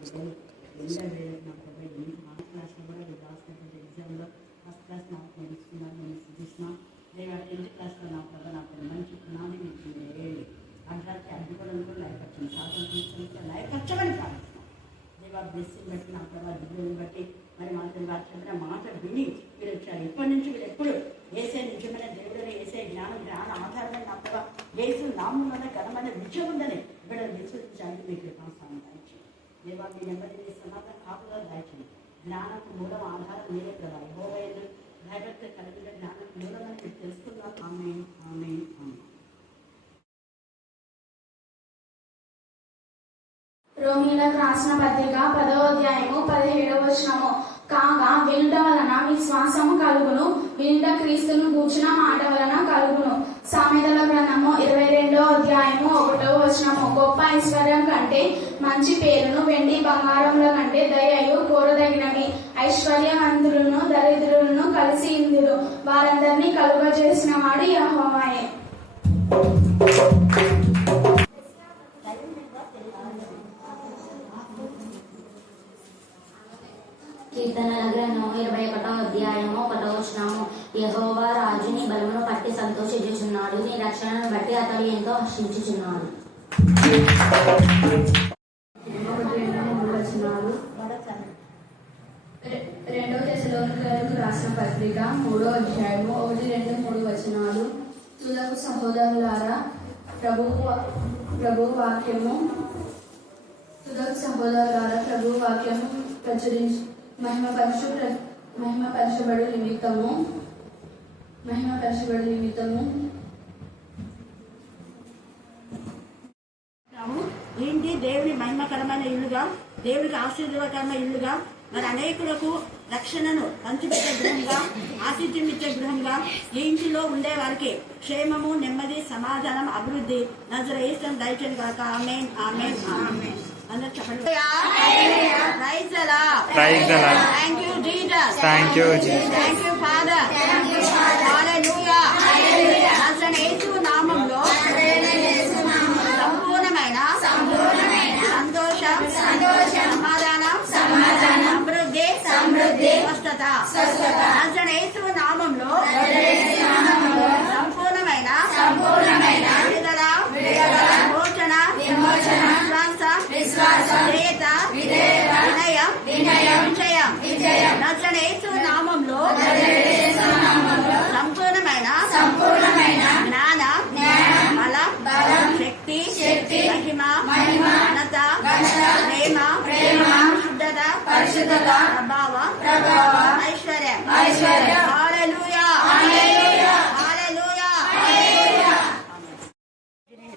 ఎన్నో వేలకు నా ప్రభావ ఎన్ని హార్ట్ క్లాస్లో కూడా మీరు రాసినటువంటి ఎగ్జామ్లో ఫస్ట్ క్లాస్ నాకు నేర్చుకున్నారు. నేను సుష్మా దేవ 10th క్లాస్లో నా ప్రభావ నాకు మంచి పునాది మీకు వేయండి. అంటానికి అడ్డుకోవడం కూడా లైఫ్ స్వాతంత్రించడానికి లైఫ్ వచ్చమని ప్రార్థిస్తున్నాం. దేవ బ్లెస్సింగ్ బట్టి నా ప్రభావ దిగుని బట్టి మరి మాత్రం వారు చెప్పిన మాట విని మీరు వచ్చారు. ఇప్పటి నుంచి మీరు ఎప్పుడు వేసే నిజమైన దేవుడని వేసే జ్ఞాన ఆధారమైన నా ప్రభావ వేసు నామమైన ఘనమైన విజయం ఉందని ఇక్కడ విశ్వసించడానికి మీకు కృపాస్థానం దాయించండి. దేవా మీ నెమ్మది సమాధానం కాపుగా దాయించండి. జ్ఞానకు మూలం ఆధారం మీరే ప్రభావ యెహోవాయను భయభక్తి కలిగిన జ్ఞానకు మూలమని మీరు తెలుసుకుందాం. ఆమేన్ ఆమేన్ ఆమేన్. రోమీయులకు రాసిన పత్రిక 10వ అధ్యాయము 17వ వచనము. కాగా వినుట వలన విశ్వాసము కలుగును, వినుట క్రీస్తును గూర్చిన మాట వలన కలుగును. సామెతల గ్రంథము 22వ అధ్యాయము 1వ వచనము. గొప్ప ఐశ్వర్యం కంటే మంచి పేరును వెండి బంగారముల కంటే దయయు కోరదగినవి. ఐశ్వర్యవంతులను దరిద్రులను కలిసి ఇందురు, వారందరినీ కలుగజేసిన వాడు యెహోవాయే. కీర్తనల గ్రంథము 21వ అధ్యాయము 1వ వచనము. యెహోవా రాజుని బలమును బట్టి సంతోషించుచున్నాడు, నీ రక్షణను బట్టి అతడు ఎంతో హర్షించుచున్నాడు. రెండవ తెస్సలోనికయులకు రాసిన పత్రిక 3వ అధ్యాయము 1, 2, 3 వచనాలు. తుదకు సహోదరులారా ప్రభు వాక్యము ప్రచురించి మహిమపరచబడు నిమిత్తము ఏంటి దేవుని మహిమకరమైన ఇల్లుగా, దేవునికి ఆశీర్వాదకరమైన ఇల్లుగా, మరి అనేకులకు రక్షణను పంచిపెట్టే గృహంగా, ఆతిథ్యం ఇచ్చే గృహంగా ఈ ఇంటిలో ఉండే వారికి క్షేమము, నెమ్మది, సమాధానం, అభివృద్ధి నజరేయును దయచేయను గాక. ఆమేన్ ఆమేన్ ఆమేన్. అందరూ చెప్పండి. Praise the Lord. Thank you Jesus. Thank you father. Hallelujah. నజరేయుని యేసు నామములో సంపూర్ణమైన సంతోషం, సమాధానం, సమృద్ధి, స్వస్థత. నజరేయుని యేసు నామములో సంపూర్ణమైన విడుదల, విమోచన, విశ్వాస, వినయం, విజయం. నజరేయుని యేసు నామములో సంపూర్ణమైన జ్ఞానం, బలం, శక్తి, మహిమ, ఘనత, ప్రేమ, పరిశుద్ధత, ప్రభావం, ఐశ్వర్యం. హల్లెలూయా.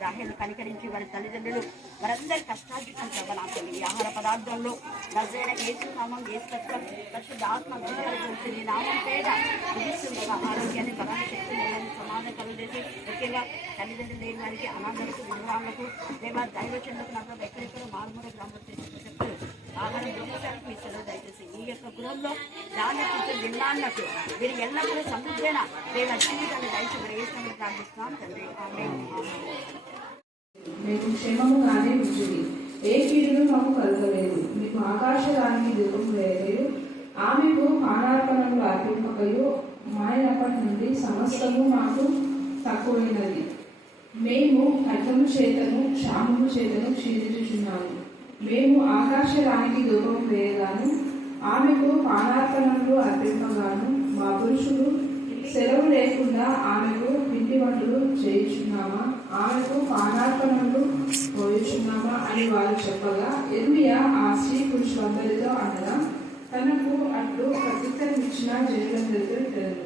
రాహేలు కనికరించి వారి తల్లిదండ్రులు వారందరి కష్టార్జితం ప్రభావం ఈ ఆహార పదార్థంలో నజరేయుని యేసు నామం, యేసు రక్తం, పరిశుద్ధ ఆత్మ గురించి నామం పేద విధిస్తుండగా ఆరోగ్యాన్ని, బలాన్ని, శక్తిని, సమాధానం కలుగజేసి ముఖ్యంగా తల్లిదండ్రులు లేని వారికి, అనాథలకు, విధురాళ్లకు, లేదా దైవచనులకు నాకు ఎక్కడెక్కడ మారుమూల గ్రామంలో చెప్తారు ఆహారం దొంగసారికి మీ సెలవు దయచేసి ఈ యొక్క గృహంలో దాన్ని కూర్చొని విన్నాన్నట్టు మీరు ఎల్లప్పుడూ సమృద్ధైన దేవ జీవితాన్ని దయచి వేసినప్పుడు ప్రార్థిస్తున్నాను తండ్రి. ఆమేన్. మీకు క్షేమముగానే ఉంచుడి, ఏ కీడును మాకు కలగలేదు. మీకు ఆకాశరానికి దూరం వేయలేదు. ఆమెకు పానార్పణలు అర్పింపకయు మాయనప్పటి నుండి సమస్తము మాకు తక్కువైనది. మేము ఖడ్గము చేతను క్షామము చేతను క్షీణించుచున్నాము. మేము ఆకాశరానికి దూరం వేయగాను ఆమెకు పానార్పణలు అర్పింపగాను మా పురుషుడు సెలవు లేకుండా ఆమెకు పిండి వంటలు చేయుచున్నామా, ఆమెకు పానార్పణలు పోయుచున్నామా అని వారు చెప్పగా ఇర్మియా ఆ స్త్రీ పురుషులందరితో అనగా తనకు అట్లు ప్రత్యుత్తరమిచ్చిన జనులందరితో తెలియదు.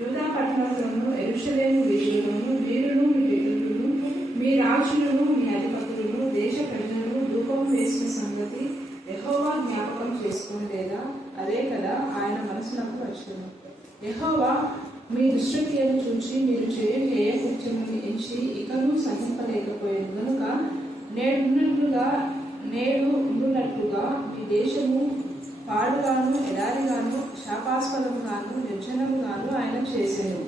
యూదా పట్టణంలోను యెరూషలేము వీధుల్లోను వీరును, మీ పితరులను, మీ రాజులను, మీ అధిపతులను, దేశ ప్రజలను ధూపం వేసిన సంగతి యెహోవా జ్ఞాపకం చేసుకోలేదా? అదే కదా ఆయన మనసునకు వచ్చును. యెహోవా మీ దుష్కృత్యము చూచి మీరు చేయే కృత్యముని ఎంచి ఇకను సహింపలేకపోయాను కనుక నేడు ఉండునట్లుగా మీ దేశము పాడుగాను, ఎడారిగాను, శాపాస్పదముగాను, నిర్జనముగాను ఆయన చేసేను.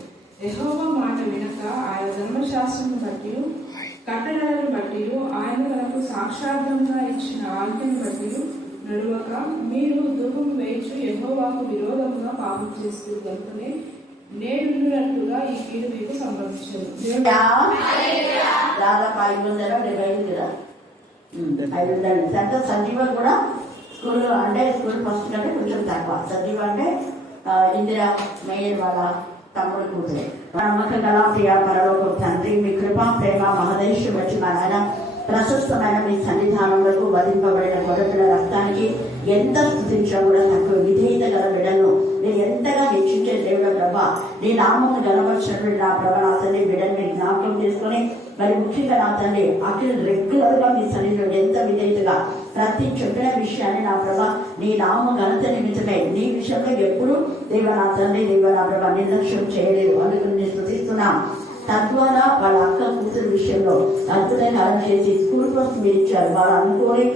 యెహోవా మాట వినక ఆయన ధర్మశాస్త్రమును బట్టి, కట్టడలను బట్టి, ఆయన మనకు సాక్షాత్తంగా ఇచ్చిన ఆజ్ఞను బట్టి నడువక మీరు ధూపం వేయచ్చు యెహోవాకు విరోధముగా పాపం చేస్తూ కనుకనే నేనున్నట్లుగా ఈ కీడు మీకు సంభవించదు. దాదాపు 575 కదా, 500. అంటే సంజీవ కూడా స్కూల్లో అంటే స్కూల్ ఫస్ట్ కంటే కొంచెం తక్కువ. సంజీవ అంటే ఇందిరా మేయర్ వాళ్ళ తమ్ముడు కూతురే. నమ్మకం గల ప్రియ పరలోక తండ్రి, మీ కృపా ప్రేమ మహదేశం వచ్చి మా నాయన ప్రశస్తమైన మీ సన్నిధానంలో వధింపబడిన గొడవల రక్తానికి ఎంత స్థుతించడం కూడా తక్కువ. విధేయత గల బిడ్డలను నేను ఎంతగా హెచ్చించే దేవుడు ప్రభా, నీ నామను గలపరిచినటువంటి నా ప్రభా నా తండ్రి బిడ్డను మీరు జ్ఞాపకం చేసుకుని మరి ముఖ్యంగా నా తండ్రి అఖిల్ రెగ్యులర్ గా మీ సన్నిధిలో ఎంత విధేయతగా ప్రతి చెప్పిన విషయాన్ని నా ప్రభా నీ నామ ఘనత నిమిత్తమే నీ విషయంలో ఎప్పుడు దేవ నా తండ్రి దేవ నా ప్రభా నిర్లక్ష్యం చేయలేదు. అందుకు నేను స్థుతిస్తున్నా. తద్వారా వాళ్ళ అక్క కూతురు విషయంలో అద్భుతంగా కార్యం చేసి స్కూల్ బస్ మీరు ఇచ్చారు. వాళ్ళు అనుకోని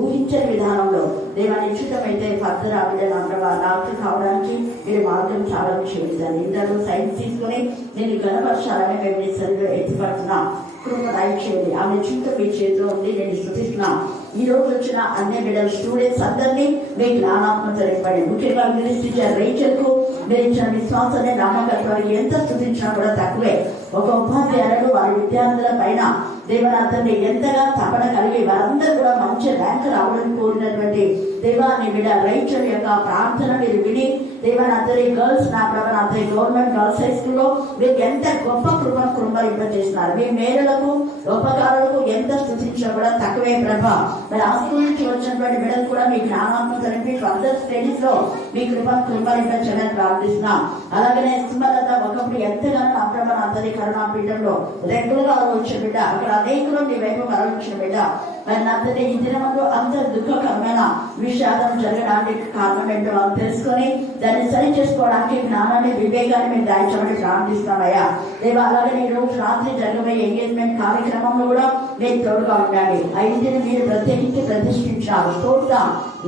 ఊహించే విధానంలో దేవాన్ని ఇచ్చుటమైతే ఫర్దర్ ఆ బిడ్డ నా ప్రభా డాక్టర్ కావడానికి మీరు మార్గం చాలా చేయాలి. ఇంటర్లో సైన్స్ తీసుకుని నేను గణపరచాలని మేము నీ సరిగ్గా ఎత్తిపడుతున్నాం. కృప దయచేయండి. ఆమె చింత మీ చేతిలో ఉంది. నేను స్థుతిస్తున్నాం. ఈ రోజు వచ్చిన అన్ని బిడ్డల స్టూడెంట్స్ అందరినీ మీ జ్ఞానాత్మత ఇవ్వండి. ముఖ్యంగా ఇంగ్లీష్ టీచర్ రేచల్ కు మీరు ఇచ్చిన విశ్వాసాన్ని నమ్మకత్వానికి ఎంత స్థుతించినా కూడా తక్కువే. ఒక ఉపాధ్యాయుడు వారి విద్యార్థుల పైన దేవనాథన్ని ఎంతగా తపన కలిగి వారందరూ కూడా మంచి ర్యాంక్ రావడం కోరినటువంటి దేవాన్ని బిడ్డ రైచల్ యొక్క ప్రార్థన మీరు విని దేవనాథరి గర్ల్స్ నా ప్రభానాథరి గవర్నమెంట్ గర్ల్స్ హై స్కూల్లో మీరు ఎంత గొప్ప కృపరింపజేస్తున్నారు. మీ మేరలకు ఉపకారులకు ఎంత స్థుతించినా కూడా తక్కువే ప్రభా. మరి ఆ స్కూల్ నుంచి వచ్చినటువంటి బిడ్డలు కూడా మీ జ్ఞానాత్మకని అందరి స్టడీస్ లో మీ కృపరింపజేయాలని ప్రార్థిస్తున్నాం. అలాగనే సుమలత ఒకప్పుడు ఎంతగానో అప్రభానాథరి కరుణాపీఠంలో రెగ్యులర్ గా వచ్చే బిడ్డ, అక్కడ అనేకులు మీ వైపు మరణించిన బిడ్డ. మరి నా తండ్రి ఈ దినంలో అంత దుఃఖకరమైన విషాదం జరగడానికి కారణం ఏంటో వాళ్ళు తెలుసుకొని దాన్ని సరి చేసుకోవడానికి జ్ఞానాన్ని వివేకాన్ని మేము దాయించమని ప్రార్థిస్తున్నామయ్యా దేవ. అలాగే ఈ రోజు రాత్రి జరగబోయే ఎంగేజ్మెంట్ కార్యక్రమంలో కూడా మీరు తోడుగా ఉండండి. ఐదుని మీరు ప్రత్యేకించి ప్రతిష్ఠించారు. తోడుగా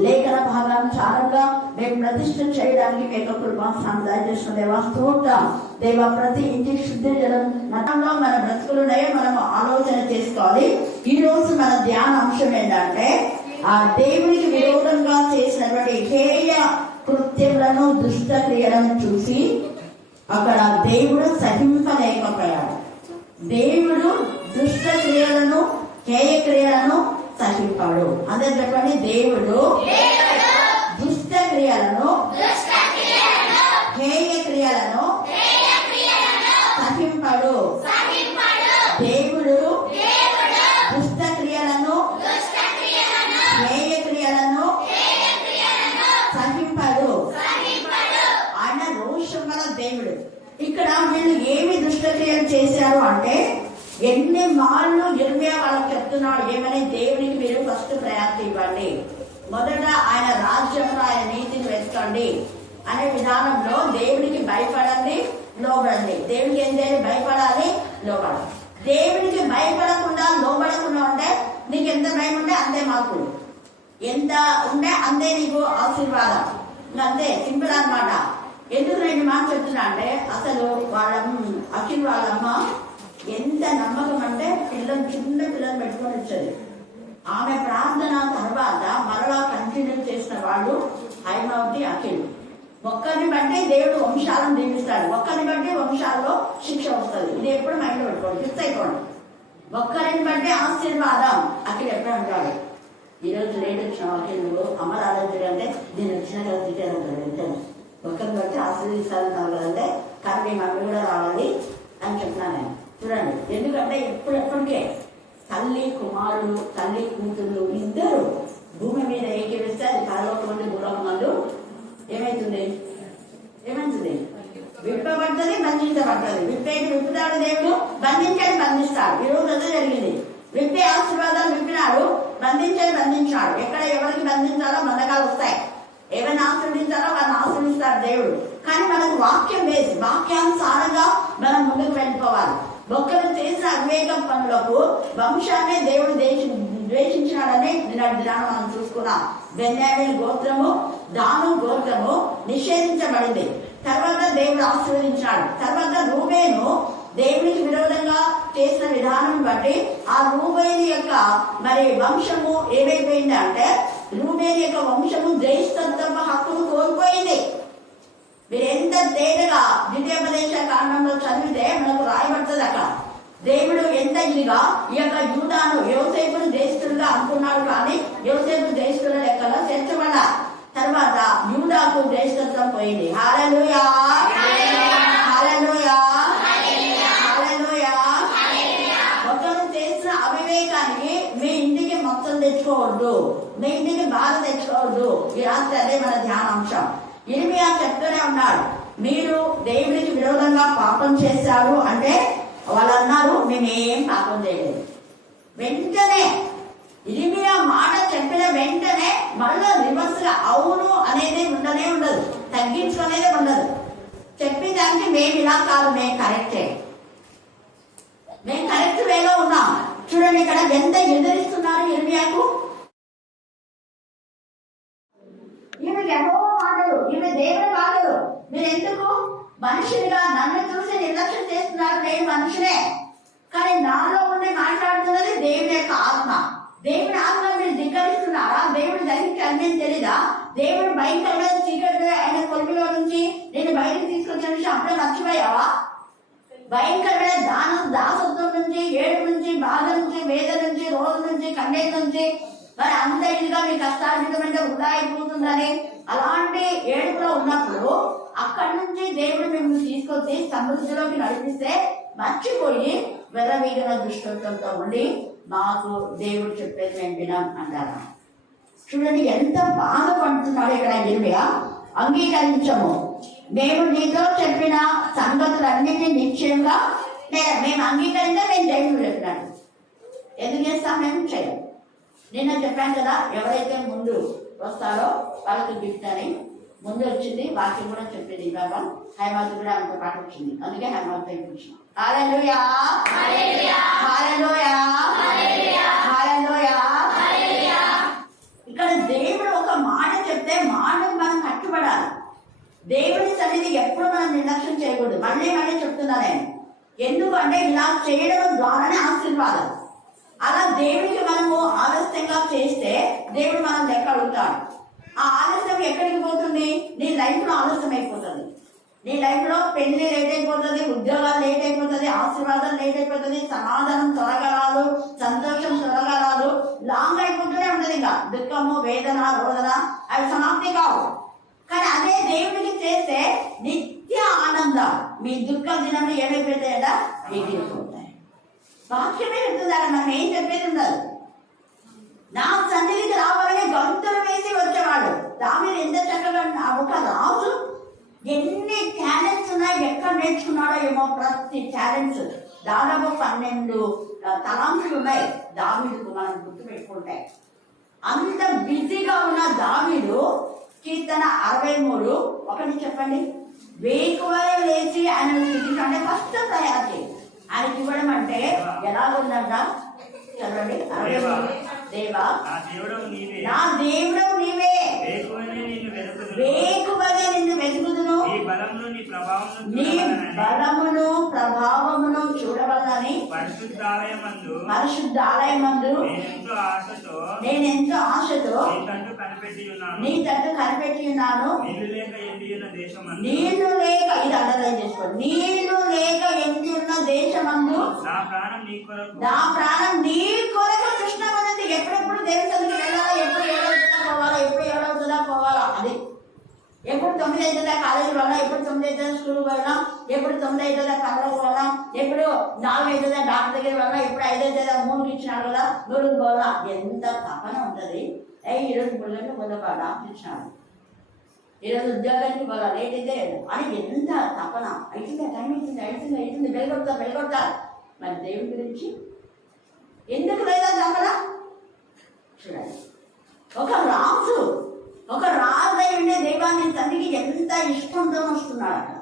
లేఖన భాగాన్ని చాలంగా మేము ప్రతిష్ఠ చేయడానికి మీకు కృపా దయచేసిన దేవా స్తోత్రం దేవ. ప్రతి ఇంటి శుద్ధి జలం మతంలో మన బ్రతుకులున్నాయో మనం ఆలోచన చేసుకోవాలి. ఈ రోజు మన ధ్యాన అంశం ఏంటంటే ఆ దేవునికి విరోధంగా చేసినటువంటి హేయ కృత్యములను దుష్ట క్రియలను చూసి అక్కడ దేవుడు సహింపలేకపోయాడు. దేవుడు దుష్ట క్రియలను హేయ క్రియలను సహింపాడు. అదే చెప్పండి, దేవుడు దుష్ట క్రియలను హేయ క్రియలను సహింపాడు. దేవుడు దుష్ట క్రియలను హేయ క్రియలను సహింపాడు. ఆయన రోషం గల దేవుడు. ఇక్కడ వీళ్ళు ఏమి దుష్ట క్రియలు చేశారు అంటే ఎన్ని మార్లు ఇర్మియా వాళ్ళకి చెప్తున్నాడు ఏమని, దేవునికి మీరు ఫస్ట్ ప్రయారిటీ ఇవ్వండి, మొదట ఆయన రాజ్యంలో ఆయన నీతిని వెతకండి అనే విధానంలో దేవునికి భయపడండి, లోబడండి. దేవునికి ఏంటంటే భయపడాలి, లోబడాలి. దేవునికి భయపడకుండా లోబడకుండా ఉంటే నీకు ఎంత భయం ఉంటే అంతే మార్పులు, ఎంత ఉంటే అంతే నీకు ఆశీర్వాదం. అంతే సింపుల్ అన్నమాట. ఎందుకు రెండు మాట చెప్తున్నా అంటే అసలు వాళ్ళ అఖిల్ వాళ్ళమ్మ ఎంత నమ్మకం అంటే చిన్న పిల్లలు పెట్టుకొని వచ్చేది. ఆమె ప్రార్థన తర్వాత మరలా కంటిన్యూ చేసిన వాళ్ళు హైమావతి అఖిల్. ఒక్కరిని బట్టి దేవుడు వంశాలను దీవిస్తాడు, ఒక్కరిని బట్టి వంశాల్లో శిక్ష వస్తుంది. ఇది ఎప్పుడు మైండ్ లో పెట్టుకోండి, ఫిక్స్ అయిపోండి. ఒక్కరిని బట్టి ఆశీర్వాదం అఖిల్ ఎప్పుడు అంటాడు. ఈరోజు లేట్ వచ్చిన అఖిల్ అమరారాజుడు అంటే నేను వచ్చిన కదా తిట్టాను. ఒక్కరిని బట్టి ఆశీర్వదిస్తాను కదంటే కానీ మీ మమ్మీ కూడా రావాలి అని చెప్తున్నాను నేను. చూడండి, ఎందుకంటే ఎప్పటికే తల్లి కుమారుడు తల్లి కూతురు ఇద్దరు భూమి మీద ఏకీవిస్తే అది పరలోక మంది భూలోక మందు ఏమైతుంది విప్పబడుతుంది, బంధించబడుతుంది. విప్పుతాడు దేవుడు, బంధించాడు బంధిస్తాడు. ఈ రోజు అదే జరిగింది. విప్పే ఆశీర్వాదాలు విప్పినాడు, బంధించాడు. ఎక్కడ ఎవరికి బంధించాలో బంధకాలు వస్తాయి, ఏమైనా ఆశీర్వదించాలో వాళ్ళని ఆశీర్వదిస్తాడు దేవుడు. కానీ మనకు వాక్యం వేసి వాక్యానుసారంగా మనం ముందుకు వెళ్ళిపోవాలి. ఒక్కరు చేసిన అవివేకం పనులకు వంశాన్ని దేవుడు ద్వేషించినాడని నిన్నటి దినాన్ని మనం చూసుకున్నాం. బెన్యామీను గోత్రము దాను గోత్రము నిషేధించబడింది. తర్వాత దేవుడు ఆశీర్వదించాడు. తర్వాత రూబేను దేవునికి విరోధంగా చేసిన విధానం బట్టి ఆ రూబేను యొక్క మరి వంశము ఏమైపోయింది అంటే రూబేన్ యొక్క వంశము జ్యేష్ఠత్వ హక్కును కోల్పోయింది. మీరు ఎంత తేటగా ద్వితీయోపదేశ కాండంలో చదివితే మనకు రాయబడుతుంది అక్కడ. దేవుడు ఎంత ఇదిగా ఈ యొక్క యూదాను యోసేపును జ్యేష్ఠుడుగా అనుకున్నాడు, కానీ యోసేపు జ్యేష్ఠుల లెక్కలో చేర్చబడ తర్వాత యూదాకు జ్యేష్ఠత్వం పోయింది. హల్లెలూయా, హల్లెలూయా, హల్లెలూయా. ఒకరు చేసిన అవివేకానికి మీ ఇంటికి మొత్తం తెచ్చుకోవద్దు, మీ ఇంటికి బాధ తెచ్చుకోవద్దు. ఈ రాత్రి అదే మన ధ్యానాంశం. ఇర్మియా చెప్తూనే ఉన్నాడు, మీరు దేవుడికి విరోధంగా పాపం చేశారు అంటే వాళ్ళు అన్నారు మేమేం పాపం చేయలేదు. వెంటనే ఇర్మియా మాట చెప్పిన వెంటనే మళ్ళా రివర్స్ గా అవును అనేది ఉండనే ఉండదు, తగ్గించుకునేదే ఉండదు. చెప్పిన దానికి మేము ఇలా కాదు, మేము కరెక్టే, మేము కరెక్ట్ వేలో ఉన్నాం. చూడండి ఇక్కడ ఎంత ఎదురిస్తున్నారు ఇర్మియాకు. ఈమె యెహోవా మాటలు, ఈమె దేవుని మాటలు. మీరు ఎందుకు మనుషులుగా నన్ను చూసి నిర్లక్ష్యం చేస్తున్నారు? నేను మనుషులే, కానీ నాలో ఉండి మాట్లాడుతున్నది దేవుని యొక్క ఆత్మ. దేవుని ఆత్మ మీరు ధిక్కరిస్తున్నారా? దేవుడు దహించాలని తెలీదా? దేవుడు భయంకరమైన చీకటి ఆయన కొలుపులో నుంచి నేను బయటకు తీసుకొచ్చిన విషయం అప్పుడే మర్చిపోయావా? భయంకరమైన దాసత్వం నుంచి, ఏడుపు నుంచి, బాధ నుంచి, వేద నుంచి, రోజు నుంచి, కన్నీటి నుంచి, మరి అంత ఇదిగా మీ కష్టార్జితమైన వృధా అయిపోతుందని అలాంటి ఏడుపులో ఉన్నప్పుడు అక్కడి నుంచి దేవుడు మిమ్మల్ని తీసుకొచ్చి సమృద్ధిలోకి నడిపిస్తే మర్చిపోయి వెర్రవీగిన దృష్టంతో ఉండి మాకు దేవుడు చెప్పేది మేము వినాం అంటారా? చూడండి ఎంత బాధపడుతున్నాడు ఇక్కడ ఇర్మియా. అంగీకరించము, మేము నీతో చెప్పిన సంగతులన్నిటినీ నిశ్చయంగా మేము అంగీకరించే మేము దేవుడు చెప్పినాడు. ఎందుకు చేస్తాం? మేము చేయం. నిన్న చెప్పాను కదా, ఎవరైతే ముందు వస్తారో వాళ్ళకి గిఫ్ట్ అని ముందు వచ్చింది. వాక్యం కూడా చెప్పింది బాబా. హైమావతి కూడా ఆమెతో పాటు వచ్చింది, అందుకే హైమావతి తెప్పించాం. హల్లెలూయా, హల్లెలూయా, హల్లెలూయా. ఇక్కడ దేవుడు ఒక మాట చెప్తే మాటకు మనం కట్టుబడాలి. దేవుడి సన్నిధి ఎప్పుడు మనం నిర్లక్ష్యం చేయకూడదు. మళ్ళీ మళ్ళీ చెప్తున్నా నేను, ఎందుకంటే ఇలా చేయడం ద్వారానే ఆశీర్వాదం. అలా దేవుడికి మనము ఆలస్యంగా చేస్తే దేవుడు మనం లెక్క అడుగుతాడు. ఆ ఆలస్యం ఎక్కడికి పోతుంది? నీ లైఫ్ లో ఆలస్యం అయిపోతుంది. నీ లైఫ్ లో పెళ్లి లేట్ అయిపోతుంది, ఉద్యోగాలు లేట్ అయిపోతుంది, ఆశీర్వాదం లేట్ అయిపోతుంది, సమాధానం త్వరగా రాదు, సంతోషం త్వరగా రాదు, లాంగ్ అయిపోతూనే ఉంటుంది. ఇంకా దుఃఖము, వేదన, రోదన అవి సమాప్తి కావు. కానీ అదే దేవుడికి చేస్తే నిత్య ఆనందం. మీ దుఃఖ దినంలో ఏమైపోతాయట? ఎగిరిపోతాయి. వాక్యమే చెప్తుందారా, మనం ఏం చెప్పేది ఉండదు. నా సన్నిధికి రావాలని గంతులు వేసి వచ్చేవాడు. దాని ఎంత చక్కగా ఒక రాజు ఎన్ని టాలెంట్స్ ఉన్నాయి, ఎక్కడ నేర్చుకున్నాడో ఏమో. ప్రతి టాలెంట్స్ దాదాపు 12 తలాంతులు ఉన్నాయి దావీదుకు. మనం గుర్తు పెట్టుకుంటే అంత బిజీగా ఉన్న దావీదు కీర్తన 63 ఒకటి చెప్పండి. వేకువలో లేచి ఆయన స్థుతించాలంటే ఫస్ట్ తయారు చేయి. ఆయనకి ఇవ్వడం అంటే ఎలా ఉందంట చదవండి. 63 దేవా నా దేవుడు నీవే, వేకువగా నిన్ను వెతుకుదును, నీ బలమును ప్రభావమును చూడవలని పరిశుద్ధాలయమందు నేనెంతో ఆశతో నీ తట్టు కనిపెట్టి ఉన్నాను. నీళ్లు లేక, ఇది అండర్లైన్ చేసుకోండి, నీళ్లు లేక ఎండి ఉన్న దేశమందు నా ప్రాణం నీ కొరకు కృష్ణమన్నది. ఎప్పుడెప్పుడు దేవుని సన్నిధికి వెళ్ళాలా, ఎప్పుడు 7 అవుతుందా పోవాలా, ఎప్పుడు 7 అవుతుందా పోవాలా, అది ఎప్పుడు 9 అవుతుందా కాలేజీ వెళ్ళాం, ఎప్పుడు 9 అవుతుందా స్కూల్కి వెళ్ళాం, ఎప్పుడు 9 అవుతుందా పనులకు వెళ్ళాం, ఎప్పుడు 4 అవుతుందా డాక్టర్ దగ్గర వెళ్ళాం, ఎప్పుడు 5 అవుతుందా 3కి ఇచ్చినాడు కదా 3కి పోవాలా. ఎంత తపన ఉంటుంది. ఈరోజు 3 గంటలకు పోదా డాక్టర్ ఇచ్చినాడు, ఈరోజు ఉద్యోగానికి పోదా లేట్ అయితే అని ఎంత తపన. అవుతుందా టైం అవుతుంది వెళ్ళగొడతా. మరి దేవుడి గురించి ఎందుకు లేదా తపన? చూడండి, ఒక రాజు ఉండే దైవాన్ని తండ్రికి ఎంత ఇష్టంతో వస్తున్నాడు. అక్కడ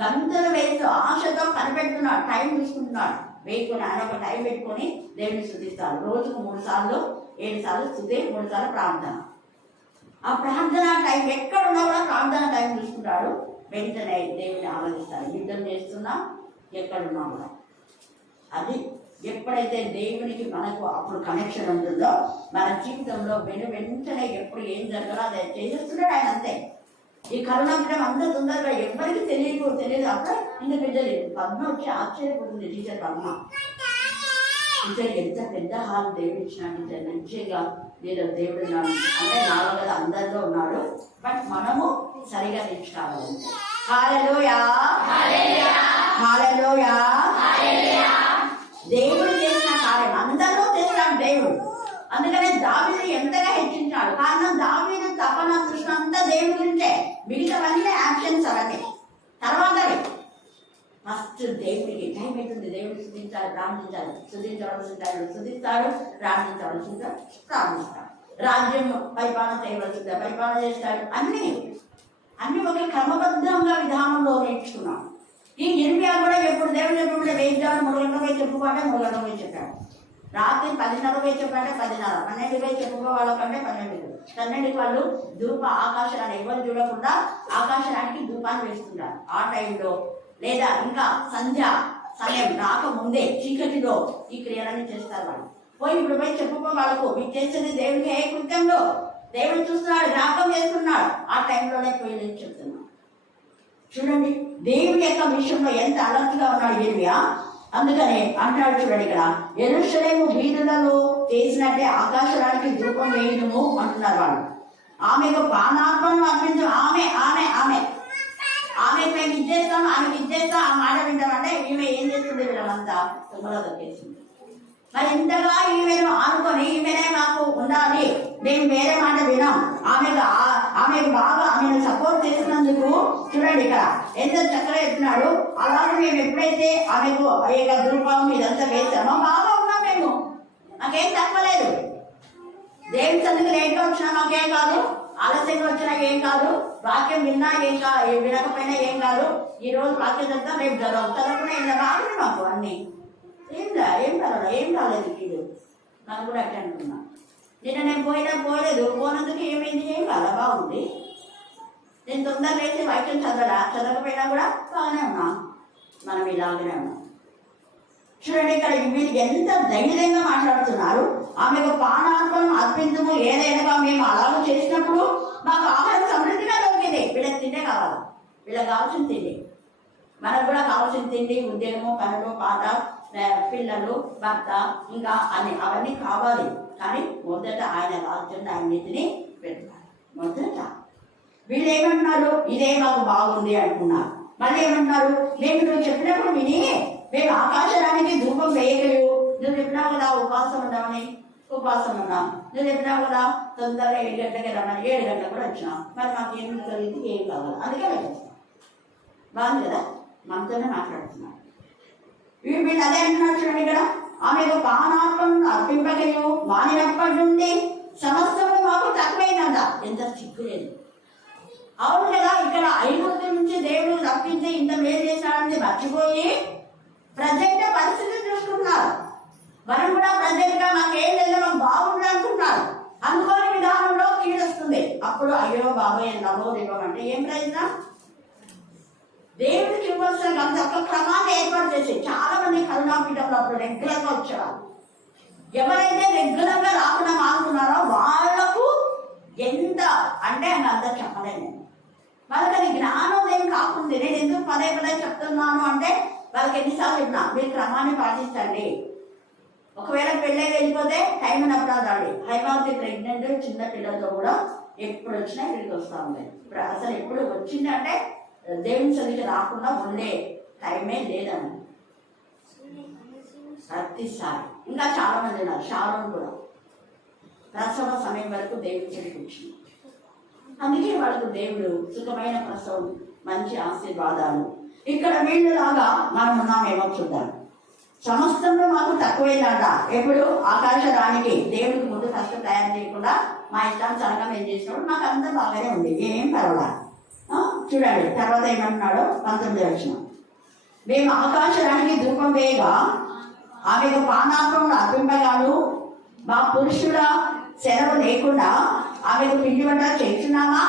గంతులు వేస్తూ ఆశతో కనిపెడుతున్నాడు, టైం తీసుకుంటున్నాడు. వేసుకొని ఆయన ఒక టైం పెట్టుకొని దేవుని స్థుతిస్తాడు. రోజుకు 3 సార్లు 7 సార్లు స్థుతి, 3 సార్లు ప్రార్థన. ఆ ప్రార్థన టైం ఎక్కడున్నా కూడా ప్రార్థన టైం తీసుకుంటాడు. వెంటనే దేవుని ఆలోచిస్తాడు. యుద్ధం చేస్తున్నా ఎక్కడున్నా కూడా. అది ఎప్పుడైతే దేవునికి మనకు అప్పుడు కనెక్షన్ ఉంటుందో మన జీవితంలో వెంటనే ఎప్పుడు ఏం జరగాలో అది చేసేస్తున్నాడు ఆయన. అంతే. ఈ కరోనా పీరియడ్ అంత తొందరగా ఎవరికి తెలియదు. అక్కడ ఇంత పెద్దది పద్మ వచ్చి ఆశ్చర్యపోతుంది. టీచర్ పద్మ టీచర్ ఎంత పెద్ద హాల్ దేవుడు ఇచ్చిన టీచర్ మంచిగా నేను దేవుడు అంటే నాలో కదా అందరిలో ఉన్నాడు, బట్ మనము సరిగా నేర్చుకోవాలంటే. హల్లెలూయా హల్లెలూయా. దేవుడు చేసిన కార్యం అందరూ చేస్తాడు దేవుడు. అందుకనే దావీదు ఎంతగా హెచ్చించాడు. కారణం దావీదు తపన తృష్ణ అంతా దేవుడి గురించే. మిగతావన్నీ యాక్షన్స్ అవన్నీ తర్వాతవి. ఫస్ట్ దేవుడికి టైం అవుతుంది. దేవుడిని స్తుతించాలి, ప్రార్థించాలి. స్తుతించవలసిన టైంలో స్తుతిస్తాడు, ప్రార్థించవలసిన ప్రార్థిస్తాడు. రాజ్యం పరిపాలన చేయవలసిందా పరిపాలన చేస్తాడు. అన్నీ ఒక క్రమబద్ధంగా విధానంలో నేర్చుకున్నాం. ఈ ఇర్మియా కూడా ఎప్పుడు దేవుడు చెప్పకుండా వేయించాడు. 3 గంటలకు పోయి చెప్పుకోవాలంటే 3 గంటలకు పోయి చెప్పాడు. రాత్రి 10:30 పోయి చెప్పాలంటే 10:30, 12 పోయి చెప్పుకోవాలంటే 12 వాళ్ళు ధూప ఆకాశాన్ని ఎవరు చూడకుండా ఆకాశానికి ధూపాన్ని వేస్తున్నారు. ఆ టైంలో లేదా ఇంకా సంధ్య సమయం రాకముందే చీకటిలో ఈ క్రియలన్నీ చేస్తారు వాళ్ళు. ఇప్పుడు పోయి చెప్పుకో వాళ్ళకు మీకు చేసేది దేవుడికి ఏ కృత్యంలో దేవుడు చూస్తున్నాడు, జ్ఞాపకం చేస్తున్నాడు. ఆ టైంలోనే పోయి నేను చెప్తున్నాను. చూడండి దేవుడి యొక్క విషయంలో ఎంత అలర్ట్గా ఉన్నాడు ఇర్మియా. అందుకనే అంటాడు చూడండి ఇక్కడ, యెరూషలేము వీధులలో చేసినట్టే ఆకాశానికి ధూపం వేయడము అంటున్నారు వాళ్ళు. ఆమెకు పానాత్మను అర్పించు. ఆమెకు మేము ఇచ్చేస్తాం, ఆమెకు ఇచ్చేస్తాం, ఆ మాట వింటామంటే ఈమె ఏం చేస్తుంది? వీళ్ళంతా తొందరగా దొరికేసింది. మరి ఇంతగా ఈమెను ఆనుకొని ఈమెనే మాకు ఉండాలి, మేము వేరే మాట వినాం, ఆమెకు బాగా ఆమెను సపోర్ట్ చేసినందుకు చూడండి ఇక్కడ ఎంత చక్కగా చెప్తున్నాడు. అలాగే మేము ఎప్పుడైతే ఆమెకు ధూపం ఇదంతా వేసామో బాగా ఉన్నాం మేము, మాకేం తక్కువలేదు. దేవుని సందుకు లేట్గా వచ్చినా మాకేం కాదు, ఆలస్యంగా వచ్చినా ఏం కాదు, వాక్యం విన్నా ఏం కాదు, వినకపోయినా ఏం కాదు. ఈ రోజు వాక్యం చదువుతా రేపు చదవకుండా ఇలా బాగుంది మాకు అన్నీ. ఏం రాలేదు వీడు. నాకు కూడా అట్లా అనుకున్నా. నేను పోలేదు, పోనందుకు ఏమైంది? ఏం కాదా, బాగుంది. నేను తొందరగా లేచి వాక్యం చదవకపోయినా కూడా బాగానే ఉన్నా. మనం ఇలాగనే ఉన్నాం. చూడండి ఇక్కడ వీళ్ళు ఎంత ధైర్యంగా మాట్లాడుతున్నారు. ఆమెకు పానాత్మను అర్పించము, ఏదైనా మేము అలాగ చేసినప్పుడు మాకు ఆహారం సమృద్ధిగా దొరికింది. వీళ్ళకి తిండే కావాలి, వీళ్ళకి కావాల్సిన తిండి, మనకు కూడా కావాల్సిన తిండి, ఉద్యోగము, పనులు, పాట, పిల్లలు, భర్త, ఇంకా అవన్నీ కావాలి. కానీ మొదట ఆయన రాజ్యం ఆయన నీతిని పెట్టాలి. మొదట వీళ్ళు ఏమంటున్నారు? ఇదే మాకు బాగుంది అంటున్నారు. మళ్ళీ ఏమంటున్నారు? మేము నువ్వు చెప్పినప్పుడు విని మేము ఆకాశానికి ధూపం వేయలేవు. నువ్వు చెప్పినావు కదా ఉపవాసం ఉన్నామని, ఉపవాసం ఉన్నాం. నువ్వు చెప్పినావు కదా తొందరగా 7 గంటలకి రమ్మని, 7 గంటలకు కూడా వచ్చినాం. మరి మాకు ఏం కలిగింది? ఏం కావాలి, అందుకే వెళ్ళేస్తాం. బాగుంది కదా, మనతోనే మాట్లాడుతున్నాం. వీళ్ళు అదే అంటున్నారు చూడండి ఇక్కడ, ఆమెకు పానాత్మను అర్పింపగలవు, మానినప్పటి నుండి సమస్తము మాకు తక్కువైందంట. ఎంత చిక్కులేదు. అవును కదా, ఇక్కడ 5 నుంచి దేవుడు తప్పించి ఇంత మేలు చేశాడని మర్చిపోయి ప్రజెంట్ పరిస్థితి చూసుకుంటున్నారు. మనం కూడా ప్రజెంట్ గా మాకేం లేదు, మాకు బాగుంది అనుకుంటున్నారు. అనుకోని విధానంలో కీడొస్తుంది. అప్పుడు అయ్యో బాబాయ్ నమోదివ్వమంటే ఏం ప్రయత్నం? దేవుడికి ఇవ్వాల్సిన ఒక క్రమాన్ని ఏర్పాటు చేసి చాలా మంది కరుణాపీఠంలో అప్పుడు రెగ్యులర్ గా వచ్చేవారు. ఎవరైతే రెగ్యులర్ గా రాకుండా మానుకున్నారో వాళ్లకు ఎంత అంటే అంతా చెప్పలేను. వాళ్ళకి అది జ్ఞానోదయం కాకుండా నేను ఎందుకు పదే చెప్తున్నాను అంటే, వాళ్ళకి ఎన్నిసార్లు చెప్పినా మీరు క్రమాన్ని పాటించండి. ఒకవేళ పెళ్ళై వెళ్ళిపోతే టైం ఉన్నప్పుడు రాడి. హైమావతి ప్రెగ్నెంట్ చిన్న పిల్లలతో కూడా ఎప్పుడు వచ్చినా ఇక్కడికి వస్తూ ఉంది. ఇప్పుడు అసలు ఎప్పుడు వచ్చిందంటే దేవుని సన్నిధికి రాకుండా ఉండే టైమే లేదని ప్రతిసారి. ఇంకా చాలా మంది ఉన్నారు. శాలోన్ కూడా ప్రసవ సమయం వరకు దేవుని సన్నిధికి వచ్చింది. అందుకే వాళ్ళకు దేవుడు సుఖమైన ప్రసవం, మంచి ఆశీర్వాదాలు. ఇక్కడ వీళ్ళలాగా మనం ఉన్నామేమో చూద్దాం. సమస్తంలో మాకు తక్కువైందంట. ఎప్పుడు ఆకాశరానికి దేవుడికి ముందు ఫస్ట్ తయారు చేయకుండా మా ఇష్టానుసారంగా మేము చేసినప్పుడు మాకు అంతా బాగానే ఉంది, ఏం పర్వాలేదు. చూడండి తర్వాత ఏమంటున్నాడో 19వ వచనం. మేము ఆకాశరానికి ధూపం వేయగా ఆమెకు పానాత్మను అర్పింపగాను, మా పురుషుల సెలవు లేకుండా ఆమెకు పిండి వంటలు చేస్తున్నామా?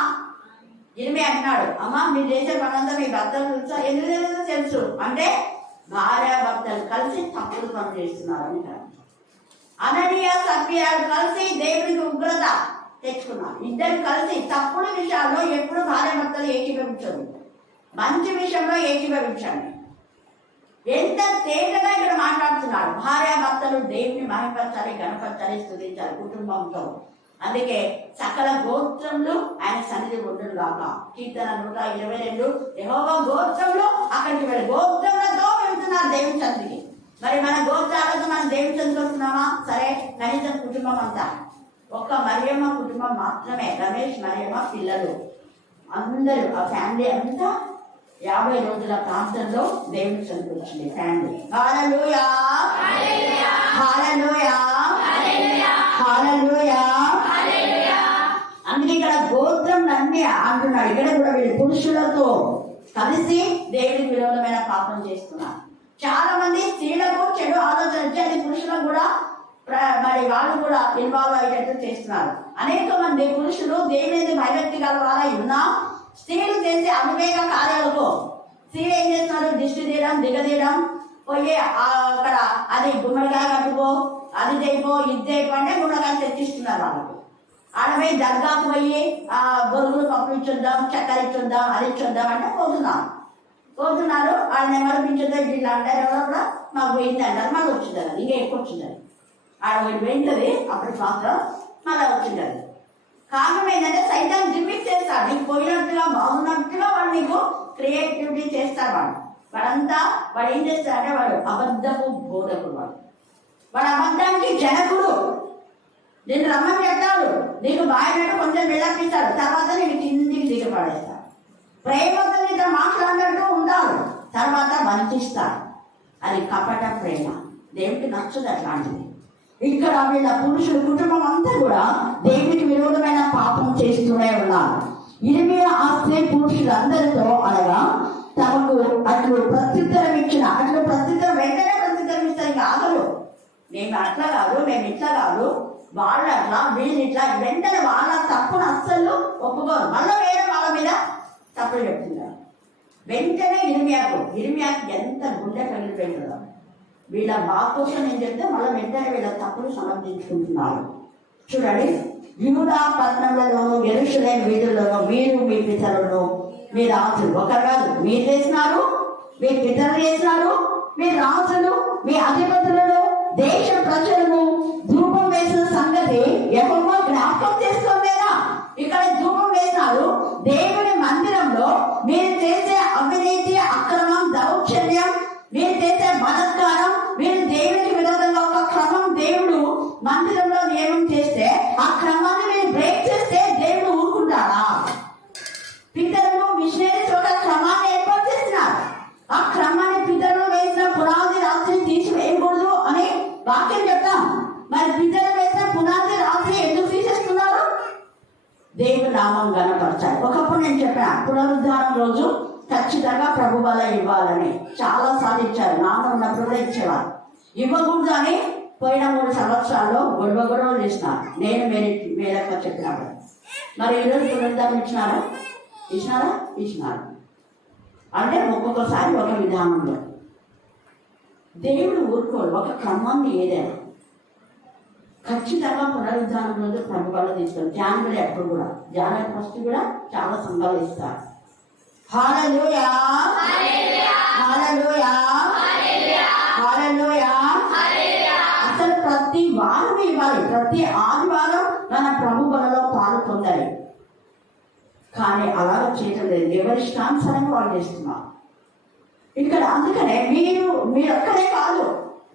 ఇనిమే అంటున్నాడు, అమ్మా మీరు చేసే పనంతా మీ భర్త తెలుసా? ఎందుకు తెలుసు అంటే భార్యాభర్తలు కలిసి తప్పుడు పనులు చేస్తున్నారని కాదు. అననీయ సఫీరాలు కలిసి దేవుడికి ఉగ్రత తెచ్చుకున్నారు. ఇద్దరు కలిసి తప్పుడు విషయాల్లో ఎప్పుడు భార్యాభర్తలు ఏకీభవించదు. మంచి విషయంలో ఏకీభవించండి. ఎంత తేటగా ఇక్కడ మాట్లాడుతున్నారు. భార్యాభర్తలు దేవుని మహిమపరచాలి, గణపరచాలి, స్తుతించాలి కుటుంబంతో. అందుకే సకల గోత్రములు ఆయన సన్నిధి ఉండడు కాక. కీర్తన 122 యెహోవా గోత్రములు అక్కడికి వెళ్ళి గోత్రములతో వెళ్తున్నారు దేవుని సన్నిధికి. మరి మన గోత్రాలతో మనం దేవుని సన్నిధికి వస్తున్నామా? సరే, కనీసం కుటుంబం అంతా ఒక్క మరియమ్మ కుటుంబం మాత్రమే, రమేష్ మరియమ్మ పిల్లలు అందరూ ఆ ఫ్యామిలీ అంతా 50 రోజుల ప్రాంతంలో దేవుని సన్నిధికి వచ్చింది ఫ్యామిలీ. హల్లెలూయా హల్లెలూయా హల్లెలూయా. అందుకే ఇక్కడ గోత్రం అన్ని అంటున్నాడు. ఇక్కడ కూడా వీళ్ళు పురుషులతో కలిసి దేవుడికి విరోధమైన పాపం చేస్తున్నారు. చాలా మంది స్త్రీలకు చెడు ఆలోచన వచ్చి అది పురుషులకు కూడా మరి వాళ్ళు కూడా ఇన్వాల్వ్ అయ్యేటట్టు చేస్తున్నారు. అనేక మంది పురుషులు దేవుని భయభక్తి గల వారై ఉన్నా స్త్రీలు చేసే అవివేక కార్యాలకు స్త్రీలు ఏం చేస్తున్నారు? దిష్టి తీయడం, దిగదీయడం, పోయి అక్కడ అది గుమ్మడికాయ కట్టుకో, అది చేయపో, ఇది చేయపో అంటే గుమ్మడికాయ తెచ్చిస్తున్నారు వాళ్ళకు. ఆడపోయి దర్గాకు పోయి బొరుగులు పప్పు ఇచ్చొద్దాం, చక్కెర ఇచ్చొద్దాం, అది ఇచ్చొద్దాం అంటే పోతున్నారు. వాళ్ళని ఎవరిపించొద్దాం ఇట్లా అంటారు. కూడా మాకు పోయింది అంటారు, మాకు వచ్చింది, ఇంకా ఎక్కువ వచ్చిందని ఆడ పోయింది. అప్పుడు మాత్రం మళ్ళీ వచ్చింది. కారణం ఏంటంటే సైతాన్ని దిమ్మిట్ చేస్తాడు. నీకు పోయినట్టుగా బాగున్నట్టుగా వాడు నీకు క్రియేటివిటీ చేస్తాడు. వాడంతా వాడు ఏం చేస్తాడంటే వాడు అబద్ధపు బోధకుడు. వాడు అబద్ధానికి జనకుడు. నేను రమ్మని చెప్తాడు, నీకు బాగా కొంచెం నిలపిస్తాడు, తర్వాత నేను కిందికి దిగపడేస్తాడు. ప్రేమతో నీతో మాట్లాడినట్టు ఉండాలి, తర్వాత వంచిస్తాడు. అది కపట ప్రేమ. దేవుడికి నచ్చదు అట్లాంటిది. ఇక్కడ వీళ్ళ పురుషుల కుటుంబం అంతా కూడా దేవుడికి విరోధమైన పాపం చేస్తూనే ఉన్నారు. ఇరిమియా ఆ స్త్రీ పురుషులందరితో అనగా తమకు అట్లు ప్రత్యుత్తరం ఇచ్చిన అట్లు ప్రత్యుత్తరం వెంటనే ప్రత్యుత్తరం ఇస్తారు. ఇంకా ఆగరు. మేము అట్లా కాదు, మేము ఇట్లా కాదు, వాళ్ళు అట్లా, వీళ్ళు ఇట్లా, వెంటనే వాళ్ళ తప్పును అస్సలు ఒప్పుకోరు. మళ్ళీ వేరే వాళ్ళ మీద తప్పులు చెప్తున్నారు. వెంటనే ఇరిమియాకి ఎంత గుండె పగిలిపోయిందో. వీళ్ళ బాగు కోసం నేను చెప్తే మళ్ళీ వెంటనే వీళ్ళ తప్పులు సమర్థించుకుంటున్నారు. చూడండి, యూదా పట్టణంలోనూ యెరూషలేము వీధుల్లోనూ మీరు మీ పితరులను మీ రాజులు, ఒకరు కాదు, మీరు చేసినారు, మీ పితరులు చేసినారు, మీ రాజులు, మీ అధిపతులను, దేశ ప్రజలను ధూపం వేసిన సంగతి యెహోవా జ్ఞాపకం చేసుకోలేదా? ఇక్కడ ధూపం వేసినారు. దేవుని మందిరంలో మీరు చేసే అవినీతి, అక్రమం, దౌర్జన్యం, మీరు చేసే బలత్కారం, మీరు దేవునికి విరోధంగా ఒక క్రమం దేవుడు మందిరంలో నియమం చేస్తే ఆ క్రమాన్ని మీరు బ్రేక్ చేస్తే దేవుడు ఊరుకుంటాడా? పితరులు మిషనరీస్ ఒక క్రమాన్ని ఏర్పాటు చేస్తున్నారు. ఆ క్రమాన్ని పితరులు వేసిన పునాది రాత్రి తీసివేయకూడదు అని వాక్యం చెప్తాం. మరి పితరులు వేసిన పునాది రాత్రి ఎందుకు తీసేస్తున్నారు? దేవుడి నామం గణపరచాలి. ఒకప్పుడు నేను చెప్పిన పునరుద్ధానం రోజు ఖచ్చితంగా ప్రభు వల్ల ఇవ్వాలని చాలా సాధించారు. నాన్న ఉన్నప్పుడు కూడా ఇచ్చేవారు. ఇవ్వకూడదు అని పోయిన 3 సంవత్సరాల్లో గొడవలు చేసినారు. నేను మేలక్క చెప్పినప్పుడు. మరి ఈరోజు పునరుద్ధానం ఇచ్చినారా? అంటే ఒక్కొక్కసారి ఒక విధానంలో దేవుడు ఊరుకోడు. ఒక క్రమాన్ని ఏదైనా ఖచ్చితంగా పునరుద్ధానం రోజు ప్రభు వల్ల తీస్తారు. జాన్వరి అప్పుడు కూడా, జాన్వరి 1 కూడా చాలా సంఘాలు ఇస్తారు. హల్లెలూయా హల్లెలూయా హల్లెలూయా. అసలు ప్రతి వారం ఇవ్వాలి, ప్రతి ఆదివారం మన ప్రభు బలలో పాలు పొందాలి. కానీ అలా చేయటం లేదు. ఎవరి ఇష్టానుసారంగా వాళ్ళు చేస్తున్నారు ఇక్కడ. అందుకనే మీరు ఒక్కడే కాదు,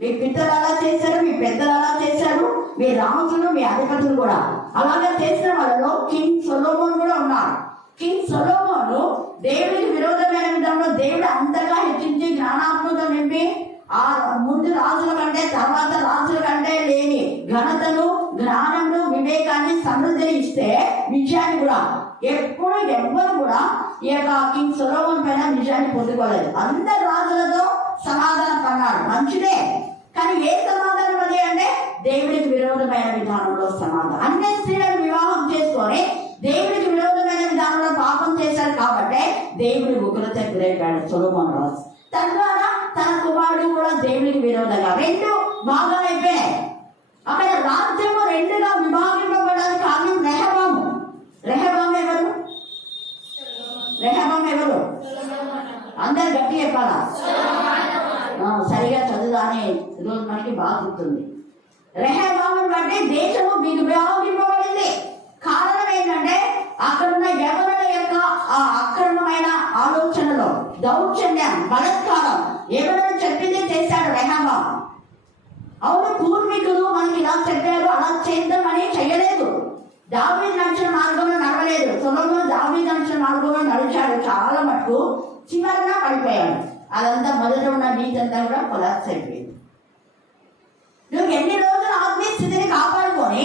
మీ పితరులు అలా చేశారు, మీ పెద్దలు అలా చేశారు, మీ రాజులు, మీ అధిపతులు కూడా అలాగే చేసిన వాళ్ళలో కింగ్ సొలొమోన్ కూడా ఉన్నారు. కింగ్ సొలొమోను దేవుడికి విరోధమైన విధంలో దేవుడు అంతగా హెచ్చించి జ్ఞానాత్మతో నింపి ఆ ముందు రాజుల కంటే తర్వాత రాజుల కంటే లేని ఘనతను, జ్ఞానమును, వివేకాన్ని, సమృద్ధిని ఇస్తే విజయాన్ని కూడా ఎప్పుడు ఎవ్వరు కూడా ఈ యొక్క కింగ్ సొలొమోన్ పైన విజయాన్ని పొందుకోలేదు. అందరు రాజులతో సమాధానం పన్నాడు, మంచిదే. కానీ ఏ సమాధానం అది అంటే దేవుడికి విరోధమైన విధానంలో సమాధానం. అన్ని స్త్రీలను వివాహం చేసుకొని దేవుడికి విరోధమైన విధానంలో పాపం చేశారు కాబట్టి దేవుడి ఉగ్రత గురైపోయాడు సొలొమోన్ రాజు. తద్వారా తనకు కుమారుడు కూడా దేవునికి విరోధంగా, రెండు భాగాలు అయిపోయాయి. అక్కడ రాజ్యము రెండుగా విభాగింపబడడానికి కారణం రెహబాము. రెహబాము ఎవరు? రెహబాము ఎవరు? అందరు గట్టి చెప్పాలా? సరిగా చదువుదానే రోజు మనకి బాగా గుర్తుంది. రెహబామును బట్టి దేశము విభాగింపబడింది. కారణం ఏంటంటే అక్కడున్న యవనుల యొక్క ఆ అక్రమమైన ఆలోచనలో దౌర్జన్యం, బలత్కారం, ఎవరైనా చెప్పింది చేశాడు రెహబాము. అవును, పూర్వీకులు మనకి ఇలా చెప్పారు, అలా చేద్దామని చెయ్యలేదు. దావీదు నడిచిన మార్గంలో నడవలేదు. సొలొమోను దావీదు నడిచిన మార్గంలో నడిచాడు చాలా మటుకు, చివరిన పడిపోయాడు. అదంతా మొదట ఉన్న నీతి అంతా కూడా కొలాప్స్ అయిపోయింది. నువ్వు ఎన్ని రోజులు ఆత్మీయ స్థితిని కాపాడుకొని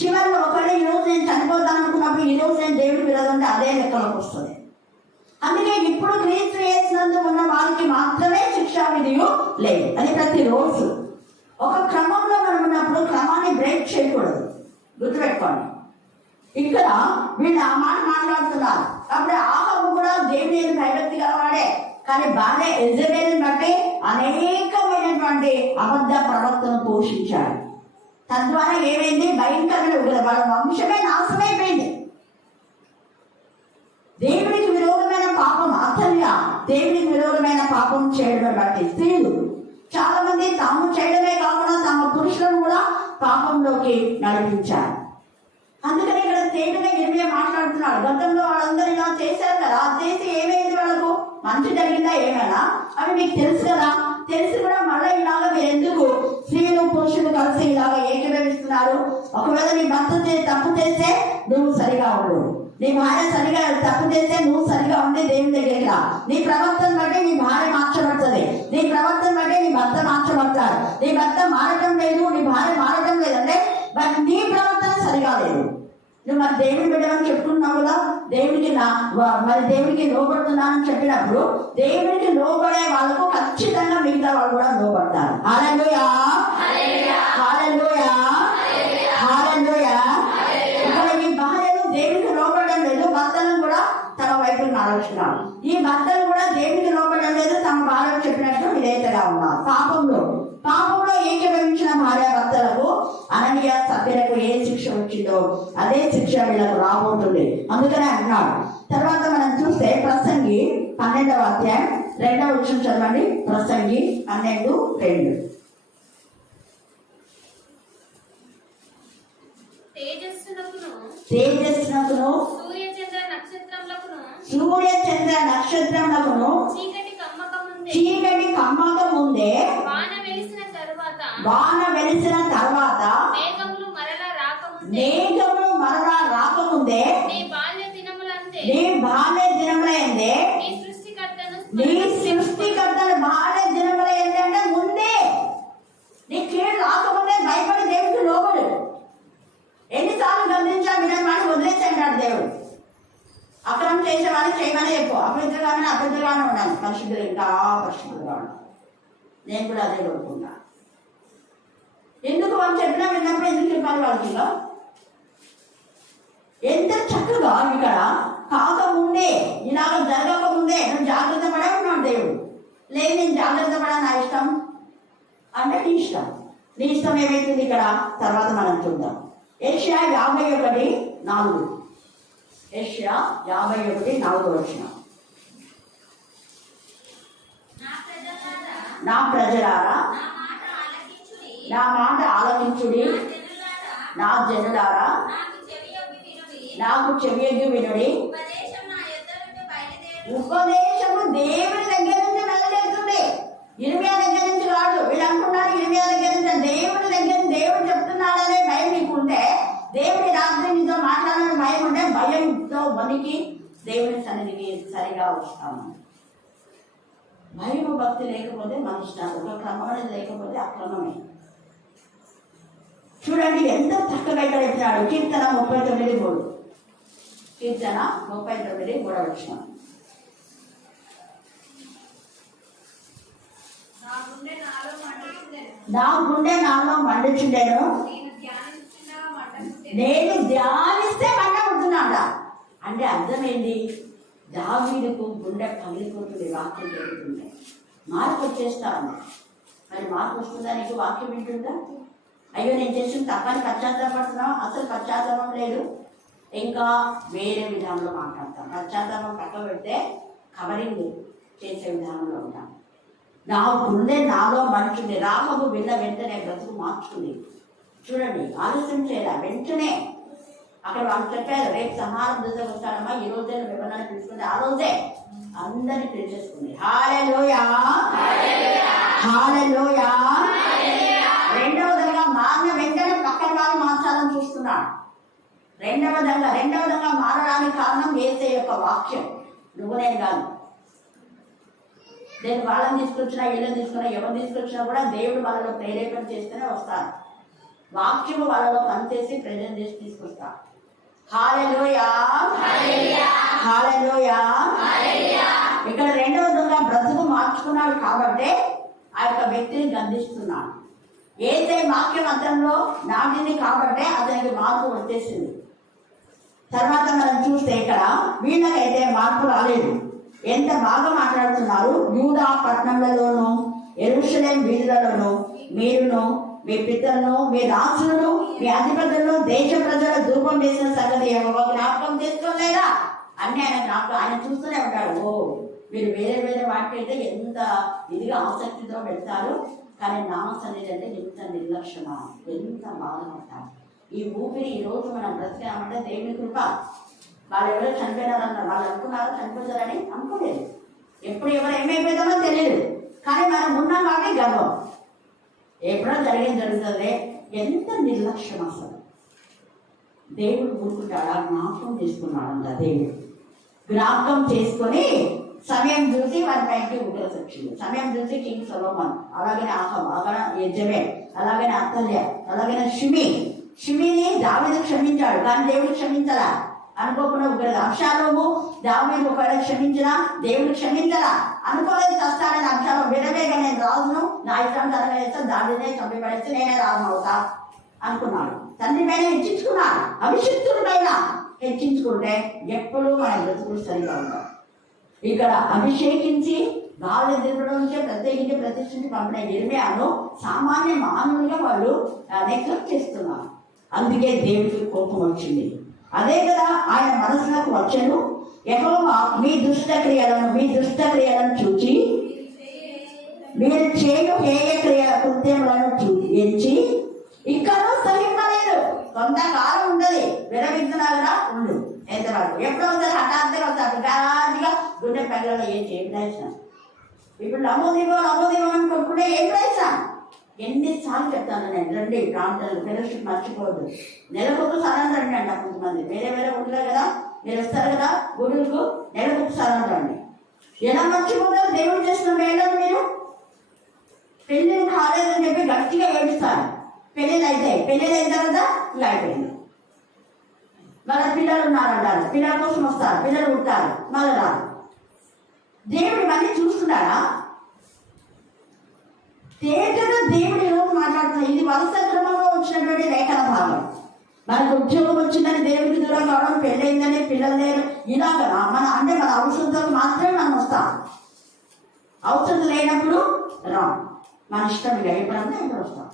చివరిలో ఒకవేళ ఈ రోజు నేను చనిపోతాను అనుకున్నప్పుడు ఈ రోజు నేను దేవుడి విరోధంటే అదే లెక్కలోకి వస్తుంది. అందుకే ఇప్పుడు క్రీస్తు యేసునందు ఉన్న వారికి మాత్రమే శిక్షా విధియు లేదు. అది ప్రతిరోజు ఒక క్రమంలో మనం ఉన్నప్పుడు క్రమాన్ని బ్రేక్ చేయకూడదు, గుర్తుపెట్టుకోండి. ఇక్కడ వీళ్ళు ఆ మాట మాట్లాడుతున్నారు. అప్పుడు ఆహాబు కూడా దేవుని భయభక్తి గలవాడే, కానీ భార్య యెజబెల్ని బట్టి అనేకమైనటువంటి అబద్ధ ప్రవక్తను పోషించాడు. తద్వారా ఏమైంది? భయంకరమైన ఉగ్రత, వాళ్ళ వంశమే నాశమైపోయింది. దేవుడికి విరోధమైన పాపం, అసలుగా దేవుడికి విరోధమైన పాపం చేయడం బట్టి స్త్రీలు చాలా మంది తాము చేయడమే కాకుండా తమ పురుషులను కూడా పాపంలోకి నడిపించారు. అందుకని ఇక్కడ తేటగా ఇర్మియా మాట్లాడుతున్నాడు. గతంలో వాళ్ళందరూ ఇలా చేశారు కదా, చేసి ఏమైంది? వాళ్ళకు మంచి జరిగిందా ఏమైనా? అవి మీకు తెలుసు కదా. తెలిసి కూడా మళ్ళీ ఇలాగా మీరు ఎందుకు స్త్రీలు పురుషులు కలిసి ఇలాగా ఏకీభవిస్తున్నారు? ఒకవేళ నీ భర్త తప్పు చేస్తే నువ్వు సరిగా ఉండు, నీ భార్య సరిగా తప్పు చేస్తే నువ్వు సరిగా ఉండి దేవుని దగ్గరికి రా. నీ ప్రవర్తన బట్టి నీ భార్య మార్చబడుతుంది, నీ ప్రవర్తన బట్టి నీ భర్త మార్చబడతాడు. నీ భర్త మారటం లేదు, నీ భార్య మారటం లేదంటే బట్ నీ ప్రవర్తన సరిగా లేదు. నువ్వు మరి దేవుని బిడ్డమని చెప్పుకున్నావు కదా, దేవుడికి మరి దేవుడికి లోబడుతున్నానని చెప్పినప్పుడు దేవుడికి లోబడే వాళ్ళకు ఖచ్చితంగా మిగతా వాళ్ళు కూడా లోబడతారు. హల్లెలూయా, హల్లెలూయా, హల్లెలూయా. ఇక్కడ ఈ భార్యలు దేవుడికి లోబడడం లేదు, భర్తలను కూడా తమ వైపు ఆలోచిస్తున్నారు. ఈ భర్తలు కూడా దేవుడికి లోబడడం లేదు, తమ భార్యకు చెప్పినట్టు విధేయతగా ఉన్నారు. పాపంలో ఏకీభవించిన భార్య భర్తలకు అననీయ సభ్యులకు ఏ శిక్ష వచ్చిందో అదే శిక్ష వీళ్ళకు రాబోతుంది. అందుకనే అంటున్నాడు. తర్వాత మనం చూస్తే ప్రసంగి 12వ అధ్యాయం 2వ వచనం చదవండి. ప్రసంగి 12:2. తేజస్సునకును సూర్య చంద్ర నక్షత్రములకును చీకటి కమ్మక ముందే వాన వెలిసిన తర్వాత మేఘములు మరలా రాకముందే నీ బాల్య దినములందే నీ సృష్టికర్తను బాల్య దినముల ఏంటంటే ముందే నీ కీడు రాకముందే భయపడి దేవుడికి లోబడు. ఎన్నిసార్లు గమనించా వినని వదిలేసాడు దేవుడు. అక్రమం చేసేవాడిని చేయమని చెప్పు, అపవిత్రంగానే ఉండాలి, పరిశుద్ధులు ఇంకా పరిశుద్ధులుగా ఉండాలి. నేను కూడా అదే కోరుకుంటా. ఎందుకు వాళ్ళు చెప్పినా విన్నప్పుడు ఎందుకు చెప్పాలి వాళ్ళకి? ఎంత చక్కగా ఇక్కడ కాకముందే, ఇలాగ జరగకముందే నువ్వు జాగ్రత్త పడే ఉన్నాడు దేవుడు. లేదు నేను జాగ్రత్త పడా, నా ఇష్టం అంటే నీ ఇష్టం. నీ ఇష్టం ఏమైతుంది ఇక్కడ తర్వాత మనం చూద్దాం. యెషయా 51:4. యెషయా 51:4. నా ప్రజలారా నా మాట ఆలకించుడి, నా జనులారా నాకు చెవియొగ్గి వినుడి. ఉపదేశము దేవుని దగ్గర నుంచి వెళ్ళగలుగుతుంది, ఇర్మియా దగ్గర నుంచి కాదు. వీళ్ళు అంటున్నారు ఇర్మియా దగ్గర నుంచి, దేవుని దగ్గర దేవుడు చెప్తున్నాడనే భయం నీకుంటే, దేవుడి రాత్రి నీతో మాట్లాడాలని భయం ఉంటే భయంతో వణికి దేవుని సన్నిధికి సరిగా వస్తాము. భయం భక్తి లేకపోతే మనిషినారు, ఒక క్రమం లేకపోతే అక్రమమే. చూడండి ఎంత చక్కగా ఇక్కడ ఇచ్చినాడు. కీర్తన 39:3. కీర్తన 39:3. నా గుండె నాలో మండుచుండెను, నేను ధ్యానిస్తే మంట పుడుతున్నాడా అంటే అర్థమైంది. దావీదుకు గుండె పగిలిపోతుంది వాక్యం జరుగుతుంది. మార్పు వచ్చేస్తా ఉంది. మరి మార్పు వస్తుందా? నీకు వాక్యం వింటుందా? అయ్యో నేను చేసిన తప్పని పశ్చాత్తాపడుతున్నాం, అసలు పశ్చాత్తాపం లేదు, ఇంకా వేరే విధానంలో మాట్లాడతాం. పశ్చాత్తాపం పక్క పెడితే కవరింగ్ చేసే విధానంలో ఉంటాం. నాకుండే నాలో మనుషుంది. రాహబు విన్న వెంటనే బ్రతుకు మార్చుకుంది. చూడండి, ఆలస్యం చేయాల, వెంటనే అక్కడ వాళ్ళు చెప్పారు, రేపు సంహారం దూతకు వస్తాడమ్మా, ఈ రోజే వివరణాన్ని పిలుచుకుంటే ఆ రోజే అందరినీ పిలిచేసుకుంది. హల్లెలూయా, హల్లెలూయా. రెండవదిగా మారిన వెంటనే పక్కన వాళ్ళు మార్చాలని చూస్తున్నాడు. రెండవదిగా మారడానికి కారణం యేసయ్య యొక్క వాక్యం. నువ్వు నేను కాదు. నేను వాళ్ళని తీసుకొచ్చినా, వీళ్ళని తీసుకున్నా, ఎవరిని తీసుకొచ్చినా కూడా దేవుడు వాళ్ళలో ప్రేరేపణ చేస్తేనే వస్తారు. వాక్యము వాళ్ళలో పనిచేసి ప్రజెంట్ చేసి తీసుకొస్తా. హల్లెలూయా, హల్లెలూయా. ఇక్కడ రెండవదిగా బ్రతుకు మార్చుకున్నాడు కాబట్టి ఆ యొక్క వ్యక్తిని గంధిస్తున్నాడు. ఏదైతే వాక్యం అతనిలో నాటింది కాబట్టి అతనికి మార్పు వచ్చేసింది. తర్వాత మనం చూస్తే ఇక్కడ వీళ్ళకైతే మార్పు రాలేదు. ఎంత బాగా మాట్లాడుతున్నారు. యూదా పట్టణంలోనూ యెరూషలేము వీధులలోనూ మీరును మీ పితరులను మీ రాజులను మీ అధిపతులను దేశ ప్రజల ధూపం వేసిన సంగతి యెహోవా జ్ఞాపకం చేసుకోలేదా అన్ని ఆయన చూస్తూనే ఉంటాడు. ఓ మీరు వేరే వేరే వాటికి అయితే ఎంత ఇదిగా ఆసక్తితో పెడతారు, కానీ నామ సన్నిధి అంటే ఎంత నిర్లక్ష్యమా, ఎంత బాధపడతారు. ఈ ఊపిరి ఈ రోజు మనం బ్రతికామంటే దేవుని కృప. వాళ్ళు ఎవరో చనిపోయినారన్నారు, వాళ్ళు అనుకున్నారు చనిపోతారని, అనుకోలేదు. ఎప్పుడు ఎవరు ఏమైపోతామో తెలియదు, కానీ మనం ఉన్నాం కాబట్టి గర్వం. ఎప్పుడో జరుగుతుంది. ఎంత నిర్లక్ష్యం అసలు. దేవుడు ఊరుకుంటాడా? జ్ఞాపకం చేసుకున్నాడంట. దేవుడు జ్ఞాపకం చేసుకొని సమయం చూసి వారి పైకి ఉగ్రత వచ్చింది. సమయం చూసి కింగ్ సొలొమోన్, అలాగనే ఆహాబ్, అలాగే యెజబెల్, అలాగనే అతల్య, అలాగనే షిమిని దావీదు క్షమించాడు, కానీ దేవుడు క్షమించలా. అనుకోకుండా ఉగ్రత. అబ్షాలోము దావీదు ఒకవేళ క్షమించినా దేవుడు క్షమించలా. అనుకోలేదు చస్తాడని అబ్షాలోము విరవేగా నేను రాజును, నా ఇష్టం తరవేస్తాను, దావీదునే చంపి పడేస్తే నేనే రాజును అవుతా అనుకున్నాడు. తండ్రి పైన హెచ్చించుకున్నాడు. అభిషిక్తుడి పైన హెచ్చించుకుంటే ఎప్పుడూ మన బ్రతుకులు సరిగా ఉంటాం. ఇక్కడ అభిషేకించి గాలి దిగడం నుంచే ప్రత్యేకించి ప్రతిష్ఠించి పంపిన యిర్మీయాను సామాన్య మానవులుగా వాళ్ళు నెగ్లెక్ట్ చేస్తున్నారు. అందుకే దేవుడికి కోపం వచ్చింది. అదే కదా ఆయన మనసులకు వచ్చాను. యెహోవా మీ దుష్ట క్రియలను చూచి మీరు చేయు హేయ కృత్యములను చూపించి ఇక్కడ సహింపలేదు. కొంతకాలం ఉండదు, విరమించినాగా ఉండు. ఎంతవరకు ఎప్పుడో వస్తారు, హఠాత్తుగా వస్తారు, గాదిగా గుండె పగలలో ఏం ప్రయత్నం. ఇప్పుడు నమోదీవం అని కొట్టుకుంటే ఏం ప్రయత్నం. ఎన్నిసార్లు చెప్తాను నేను, రండి ప్రాంతాలు ఫెలోషిప్ మర్చిపోవద్దు. నెలకొకసారి రండి అంట. కొంతమంది వేరే వేరే ఊళ్ళో కదా మీరు వస్తారు కదా గుడులకు, నెలకొకసారి రండి. ఎలా మర్చిపోతారు దేవుడు చేసిన మేళను? మీరు పెళ్ళిళ్ళు కాలేదని చెప్పి గట్టిగా ఏడుస్తారు. పెళ్ళిళ్ళు అయిన తర్వాత ఇలా అయిపోయింది. మళ్ళీ పిల్లలు ఉన్నారంటారు, పిల్లల కోసం వస్తారు, పిల్లలు ఉంటారు, మళ్ళీ రాదు. దేవుడు ఇవన్నీ చూస్తున్నాడా? తేటగా దేవుడు ఈరోజు మాట్లాడుతున్నాడు. ఇది వరుస క్రమంలో వచ్చినటువంటి లేఖన భాగం. మనకు ఉద్యోగం వచ్చిందని దేవుడికి దూరం కావడం, పెళ్ళయిందని పిల్లలు లేరు, ఇలాగా మన అవసరంతో మాత్రమే మనం వస్తాం. అవసరం లేనప్పుడు రాం. మన ఇష్టం ఇక ఎప్పుడంతా ఇక్కడ వస్తాం.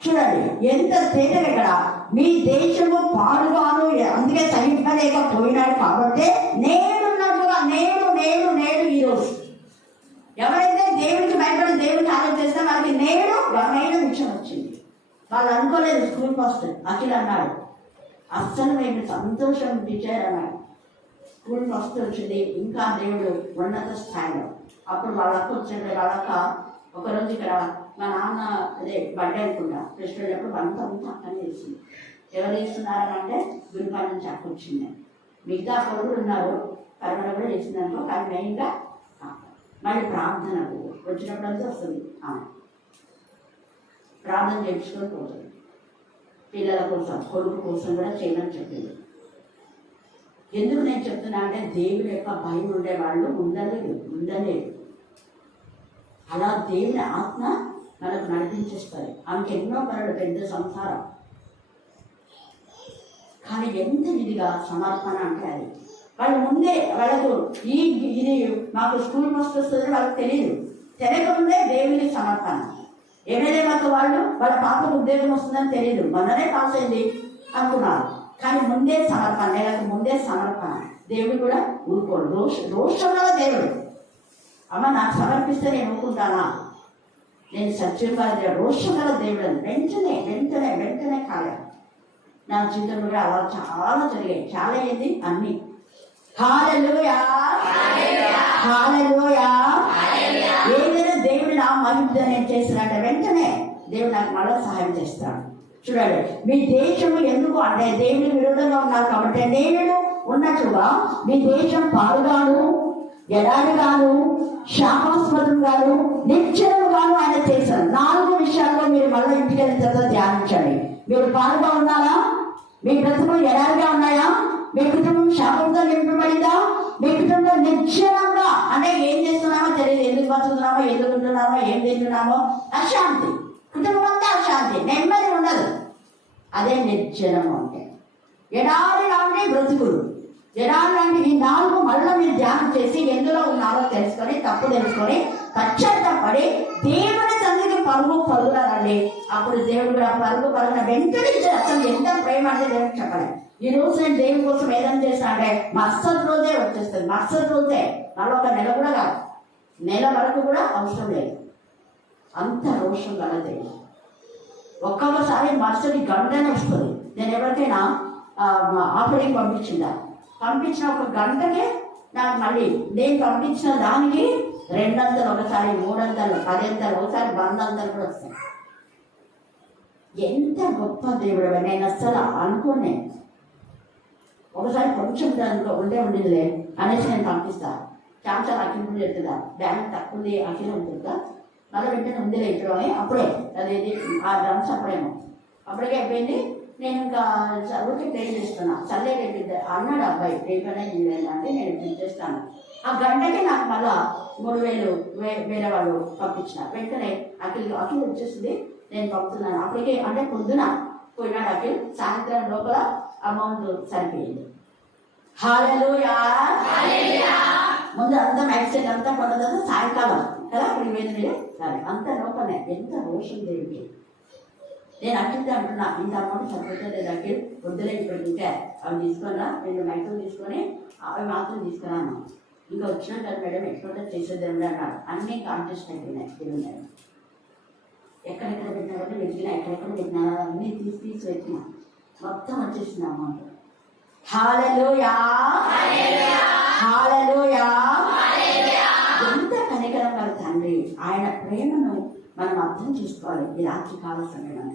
చూడండి ఎంత తేటగా ఇక్కడ మీ దేశము పాడుగాను, అందుకే సహింపలేకపోయినాడు కాబట్టి నేనున్నట్టుగా నేడు ఈరోజు ఎవరైతే దేవుడికి భయపడి దేవుడికి ఆలోచిస్తే వాళ్ళకి నేడు ఘనమైన విషయం వచ్చింది. వాళ్ళు అనుకోలేదు. స్కూల్ మాస్టర్ అఖిల్ అన్నాడు, అస్సలు మేము సంతోషం టీచర్ అన్నాడు. స్కూల్ మాస్టర్ వచ్చింది, ఇంకా దేవుడు ఉన్నత స్థాయిలో. అప్పుడు వాళ్ళకు వచ్చింది. వాళ్ళక ఒకరోజు ఇక్కడ మా నాన్న అదే బర్త్డే అనుకుంటా ఫెస్టివల్ అప్పుడు వంట అక్కనే వేసింది. ఎవరు వేస్తున్నారని అంటే గురిపాల నుంచి అక్క వచ్చింది. మిగతా కొడుకులు ఉన్నారు, కరోనా కూడా చేసిందనుకో, కానీ మెయిన్గా మళ్ళీ ప్రార్థనకు వచ్చినప్పుడంతా వస్తుంది. ఆమె ప్రార్థన చేయించుకొని పోతుంది. పిల్లల కోసం, కొడుకు కోసం కూడా చేయమని చెప్పింది. ఎందుకు నేను చెప్తున్నా అంటే దేవుడి యొక్క భయం ఉండేవాళ్ళు ఉండలేదు. అలా దేవుని ఆత్మ మనకు నడిపించేస్తుంది. ఆమెకి ఎన్నో పనులు, పెద్ద సంసారం, కానీ ఎంత ఇదిగా సమర్పణ అంటే అది వాళ్ళు ముందే వాళ్ళకు ఇది మాకు స్కూల్ ఫస్ట్ వస్తుందని వాళ్ళకి తెలియదు. తెలియకముందే దేవుని సమర్పణ. ఎమ్మెల్యే మాకు వాళ్ళ పాపకు ఉద్యోగం వస్తుందని తెలియదు, మొన్ననే పాస్ అయింది అనుకున్నారు. కానీ ముందే సమర్పణ, నెలకు ముందే సమర్పణ. దేవుడు కూడా ఊరుకోడు. రోషం గల దేవుడు. అమ్మ నాకు సమర్పిస్తే నేను ఊరుకుంటానా? నేను సత్యంగా రోషం గల దేవుడు అని వెంటనే వెంటనే వెంటనే కాలే. నా జీవితంలో కూడా అలా చాలా జరిగాయి. చాలా ఏంది అన్ని. హల్లెలూయా, హల్లెలూయా. ఏదైనా దేవుడు నా మహిమ నేను చేసినట్టే వెంటనే దేవుడు నాకు మళ్ళీ సహాయం చేస్తాడు. చూడండి, మీ దేశము ఎందుకు అంటే దేవుని విరోధంగా ఉన్నారు కాబట్టి నేను ఉన్నట్లుగా మీ దేశం పాడుగాను, ఎడారిగాను, శాపాస్పదంగాను, నిశ్చలంగాను ఆయన చేశారు. 4 విషయాల్లో మీరు మళ్ళీ ఇంటికి వెళ్ళిన తర్వాత ధ్యానించండి. మీరు పాడుగా ఉన్నారా? మీ బ్రతుకులు ఎడారిగా ఉన్నాయా? మీ కుటుంబం శాపంతో నింపబడిందా? మీ కుటుంబం నిశ్చలంగా అంటే ఏం చేస్తున్నామో తెలియదు, ఎందుకు బతుకుతున్నామో, ఎందుకు ఉంటున్నామో, ఏం తింటున్నామో, అశాంతి. కుటుంబం అంతా అశాంతి, నెమ్మది ఉండదు. అదే నిర్జనము అంటే. ఎడారి లాంటి బ్రతుకులు, ఎడారి లాంటి ఈ 4 మళ్ళీ మీరు ధ్యానం చేసి ఎందులో ఉన్నారో తెలుసుకొని, తప్పు తెలుసుకొని, పశ్చాత్తపడి దేవుని తండ్రికి పరుగులండి. అప్పుడు దేవుడు కూడా పరుగున వెంటనే అసలు ఎంత ప్రేమ అంటే దేవుడికి చెప్పలేదు. ఈ రోజు నేను దేవుని కోసం ఏదైనా చేసినా అంటే మరుసటి రోజే వచ్చేస్తుంది. మరుసటి రోజే, మళ్ళీ 1 నెల కూడా కాదు, నెల వరకు కూడా అవసరం లేదు. అంత రోషం గల దేవుడు. ఒక్కొక్కసారి మరుసటి గంటనే వస్తుంది. నేను ఎవరికైనా ఆపరేటింగ్ పంపించిన 1 గంటకే నాకు మళ్ళీ నేను పంపించిన దానికి 200, ఒకసారి 300, 10 ఒకసారి 100 కూడా వస్తాయి. ఎంత గొప్ప దేవుడు! నేను అస్సలు అనుకోనే. ఒకసారి కొంచెం ఉండేదిలే అనేసి నేను పంపిస్తాను. ఛాన్సర్ అఖిల్ చెప్తుందా, బ్యాంక్ తక్కువ ఉంది అఖిల్ ఉంటుందా, మళ్ళీ వెంటనే ఉందిలే ఇప్పుడు అని. అప్పుడే అదేది ఆ డ్రమ్స్ అప్పటికే అయిపోయింది. నేను ఇంకా చదువుకి ట్రైన్ చేస్తున్నా. సర్లే రేపు అన్నాడు అబ్బాయి, రేపైనా అంటే నేను ట్రైన్ చేస్తాను. ఆ గంటకి నాకు మళ్ళా 3000 వేరే వాళ్ళు పంపించిన. వెంటనే అఖిల్ వచ్చేసింది, నేను పంపుతున్నాను. అప్పటికే అంటే పొద్దున పోయినాడు అఖిల్, సాయంత్రం లోపల అమౌంట్ సరిపోయింది. హల్లెలూయా. ముందు అంతా మ్యాక్సిమం అంతా కొన్నదంతా సాయంకాలం కదా, ఇప్పుడు వేరే అంత లోపలే. ఎంత రోషం దేవుడికి. నేను అఖిల్తో అంటున్నా, ఇంత అమౌంట్ సరిపోతుంది అఖిల్, వద్దులే ఇప్పుడు ఇంకా అవి తీసుకున్నా, 2 మైకులు తీసుకొని అవి మాత్రం తీసుకున్నాను. ఇంకా వచ్చినా కదా మేడం ఎక్స్పోర్ట్ చేసేది అన్నాడు. అన్నీ కాంటెస్ట్ అయిపోయినాయి. దేవుడు ఎక్కడెక్కడ పెట్టినారని వెతికినా, ఎక్కడెక్కడ పెట్టినారా అన్నీ తీసి పెట్టినా, మొత్తం వచ్చేసింది అమౌంట్. హల్లెలూయా, హల్లెలూయా. ఎంత కనికరం గల తండ్రి. ఆయన ప్రేమను మనం అర్థం చేసుకోవాలి. ఈ రాత్రి కాల సమయం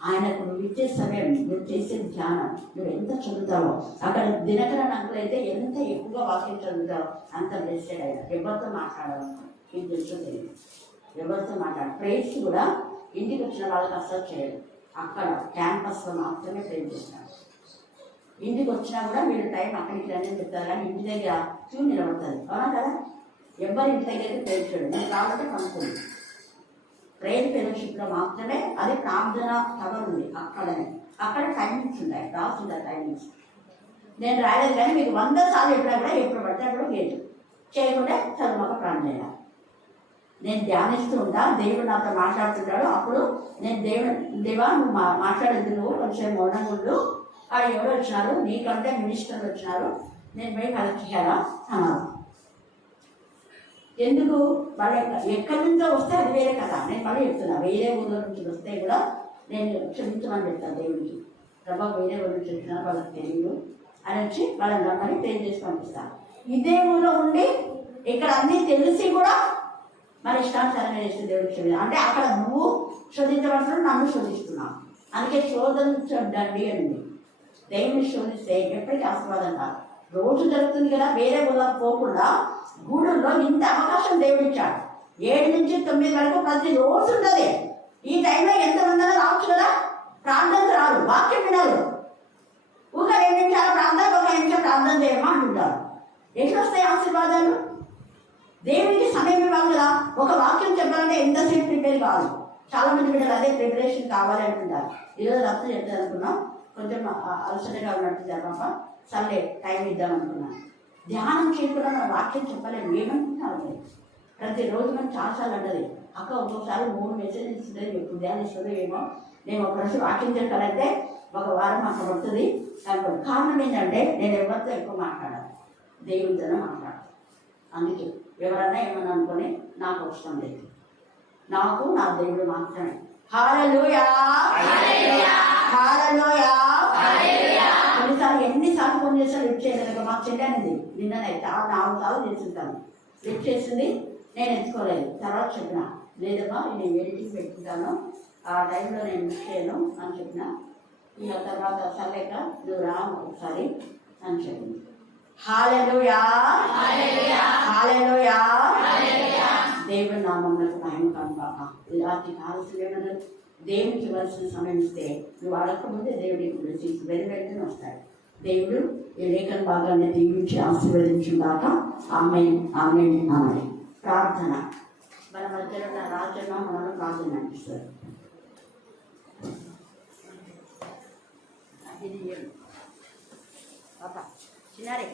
ఆయనకు నువ్వు ఇచ్చే సమయం, నువ్వు చేసే ధ్యానం, నువ్వు ఎంత చదువుతావో. అక్కడ దినకరణ అంకులైతే ఎంత ఎక్కువగా వాక్యం చదువుతావో అంత బ్లెస్సెడ్ అయినా. ఎవరితో మాట్లాడాలి మీకు తెలుసో తెలియదు, ఎవరితో మాట్లాడాలి. ప్రేయర్స్ కూడా ఇంటికి వచ్చిన వాళ్ళకి అసలు చేయరు. అక్కడ క్యాంపస్లో మాత్రమే ప్రేయర్ చేస్తారు. ఇంటికి వచ్చినా కూడా మీరు టైం అక్కడికి రండి చెప్తారు, కానీ ఇంటి దగ్గర క్యూ నిలబడుతుంది. అవునా కదా? ఎవరి ఇంటి దగ్గర అయితే ప్రేయర్ చేయడం. నేను కాబట్టి కనుక్కోండి. ప్రేయర్ ఫెలోషిప్లో మాత్రమే అది ప్రార్థన కవర్ ఉంది. అక్కడ టైమింగ్స్ ఉన్నాయి, రాస్తుంటాయి టైమింగ్స్. నేను రాలేదు, కానీ మీకు 100 సార్లు ఎప్పుడైనా కూడా ఎప్పుడు పడితే అప్పుడు లేదు చేయకుండా చదువుక ప్రార్థన చేయాలి. నేను ధ్యానిస్తూ ఉంటా, దేవుడు నాతో మాట్లాడుతుంటాడు. అప్పుడు నేను దేవా నువ్వు మాట్లాడద్దు, నువ్వు కొంచెం మౌనంగా ఉండు. ఎవరు వచ్చినారు, నీకంటే మినిస్టర్లు వచ్చినారు, నేను పోయి కలెక్ట్ చేయాలా అన్నారు. ఎందుకు? వాళ్ళు ఎక్కడి నుంచో వస్తే అది వేరే కదా. నేను మళ్ళీ చెప్తున్నా, వేరే ఊళ్ళో నుంచి వస్తే కూడా నేను క్షమించమని చెప్తాను దేవుడికి. ప్రభా వేరే ఊళ్ళో నుంచి వచ్చినా వాళ్ళకి తెలియదు అని వచ్చి వాళ్ళని రమ్మని ట్రైన్ చేసి పంపిస్తాను. ఇదే ఊళ్ళో ఉండి ఇక్కడ అన్నీ తెలిసి కూడా మన ఇష్టానుసారంగా చేసే దేవుడికి క్షమించాలి అంటే అక్కడ నువ్వు శోధించబడుతున్నావు, నన్ను శోధిస్తున్నావు. అందుకే శోధించండి అండి. దేవుని శోధిస్తే ఎప్పటికీ ఆశీర్వాదం కాదు. రోజు జరుగుతుంది కదా, వేరే ఊళ్ళకి పోకుండా గూడూరులో ఇంత అవకాశం దేవుడు ఇచ్చాడు. 7 నుంచి 9 వరకు ప్రతి రోజు ఉంటుంది. ఈ టైంలో ఎంతమంది రావచ్చు కదా, ప్రార్థనకు రారు, వాక్యం వినరు. ఒక 2 నిమిషాల ప్రార్థన, ఒక 5 నిమిషాలు ప్రార్థన చేయమా అంటుంటారు. ఎట్లా వస్తాయి ఆశీర్వాదాలు? దేవునికి సమయం ఇవ్వాలి కదా. ఒక వాక్యం చెప్పాలంటే ఎంతసేపు ప్రిపేర్ కావాలి. చాలా మంది బిడ్డలు అదే ప్రిపరేషన్ కావాలి అనుకుంటారు. ఈరోజు రక్తం చెప్తుంది అనుకున్నాం, కొంచెం అలసటగా ఉన్నట్టు పాప, సర్లే టైం ఇద్దాం అనుకున్నాను. ధ్యానం చేయకుండా మన వాక్యం చెప్పలేము. ఏమనుకుంటున్నాను ప్రతిరోజు మనం చాలాసార్లు అంటది అక్క, ఒక్కొక్కసారి 3 మెసేజెస్ ఇస్తుంది, ఎప్పుడు ధ్యానిస్తుందో ఏమో. నేను ఒక రోజు వాక్యం చెప్పాలంటే 1 వారం అక్కడ పడుతుంది అనుకోండి. కారణం ఏంటంటే నేను ఎవరితో ఎక్కువ మాట్లాడాలి, దేవుడితోనే మాట్లాడాలి. అందుకే ఎవరన్నా ఏమన్నా అనుకొని నాకు అవసరం లేదు, నాకు నా దేవుడు మాత్రమే. హల్లెలూయా హల్లెలూయా. కొన్నిసార్లు ఎన్నిసార్లు ఫోన్ చేస్తాను లిఫ్ట్ చేయలేదు. మాకు చెల్లెనింది నిన్ననే 4 సార్లు చేస్తుంటాను, లిఫ్ట్ చేసింది, నేను ఎత్తుకోలేదు. తర్వాత చెప్పిన లేదమ్మా నేను ఎడిటింగ్ పెట్టుకుంటాను, ఆ టైంలో నేను లిఫ్ట్ చేయను అని చెప్పిన. ఇక తర్వాత సర్లేక నువ్వు రా ఒకసారి అని చెప్పింది. హల్లెలూయా హల్లెలూయా. దేవుని నామమునకు మహిమ కలుగుగాక. ఇలాంటి కావాల్సిన దేవునికి ఇవ్వాల్సిన సమయం ఇస్తే నువ్వు అడగకముందే దేవుడి గురించి వెనువెంటనే వస్తాడు. దేవుడు ఈ లేఖన భాగాన్ని దీవించి ఆశీర్వదించుగాక. ఆమేన్ ఆమేన్ ఆమేన్. ప్రార్థన. మన మధ్యలో ఉన్న రాజన్న మనల్ని ప్రార్థన అనిపిస్తారు. చిన్నారే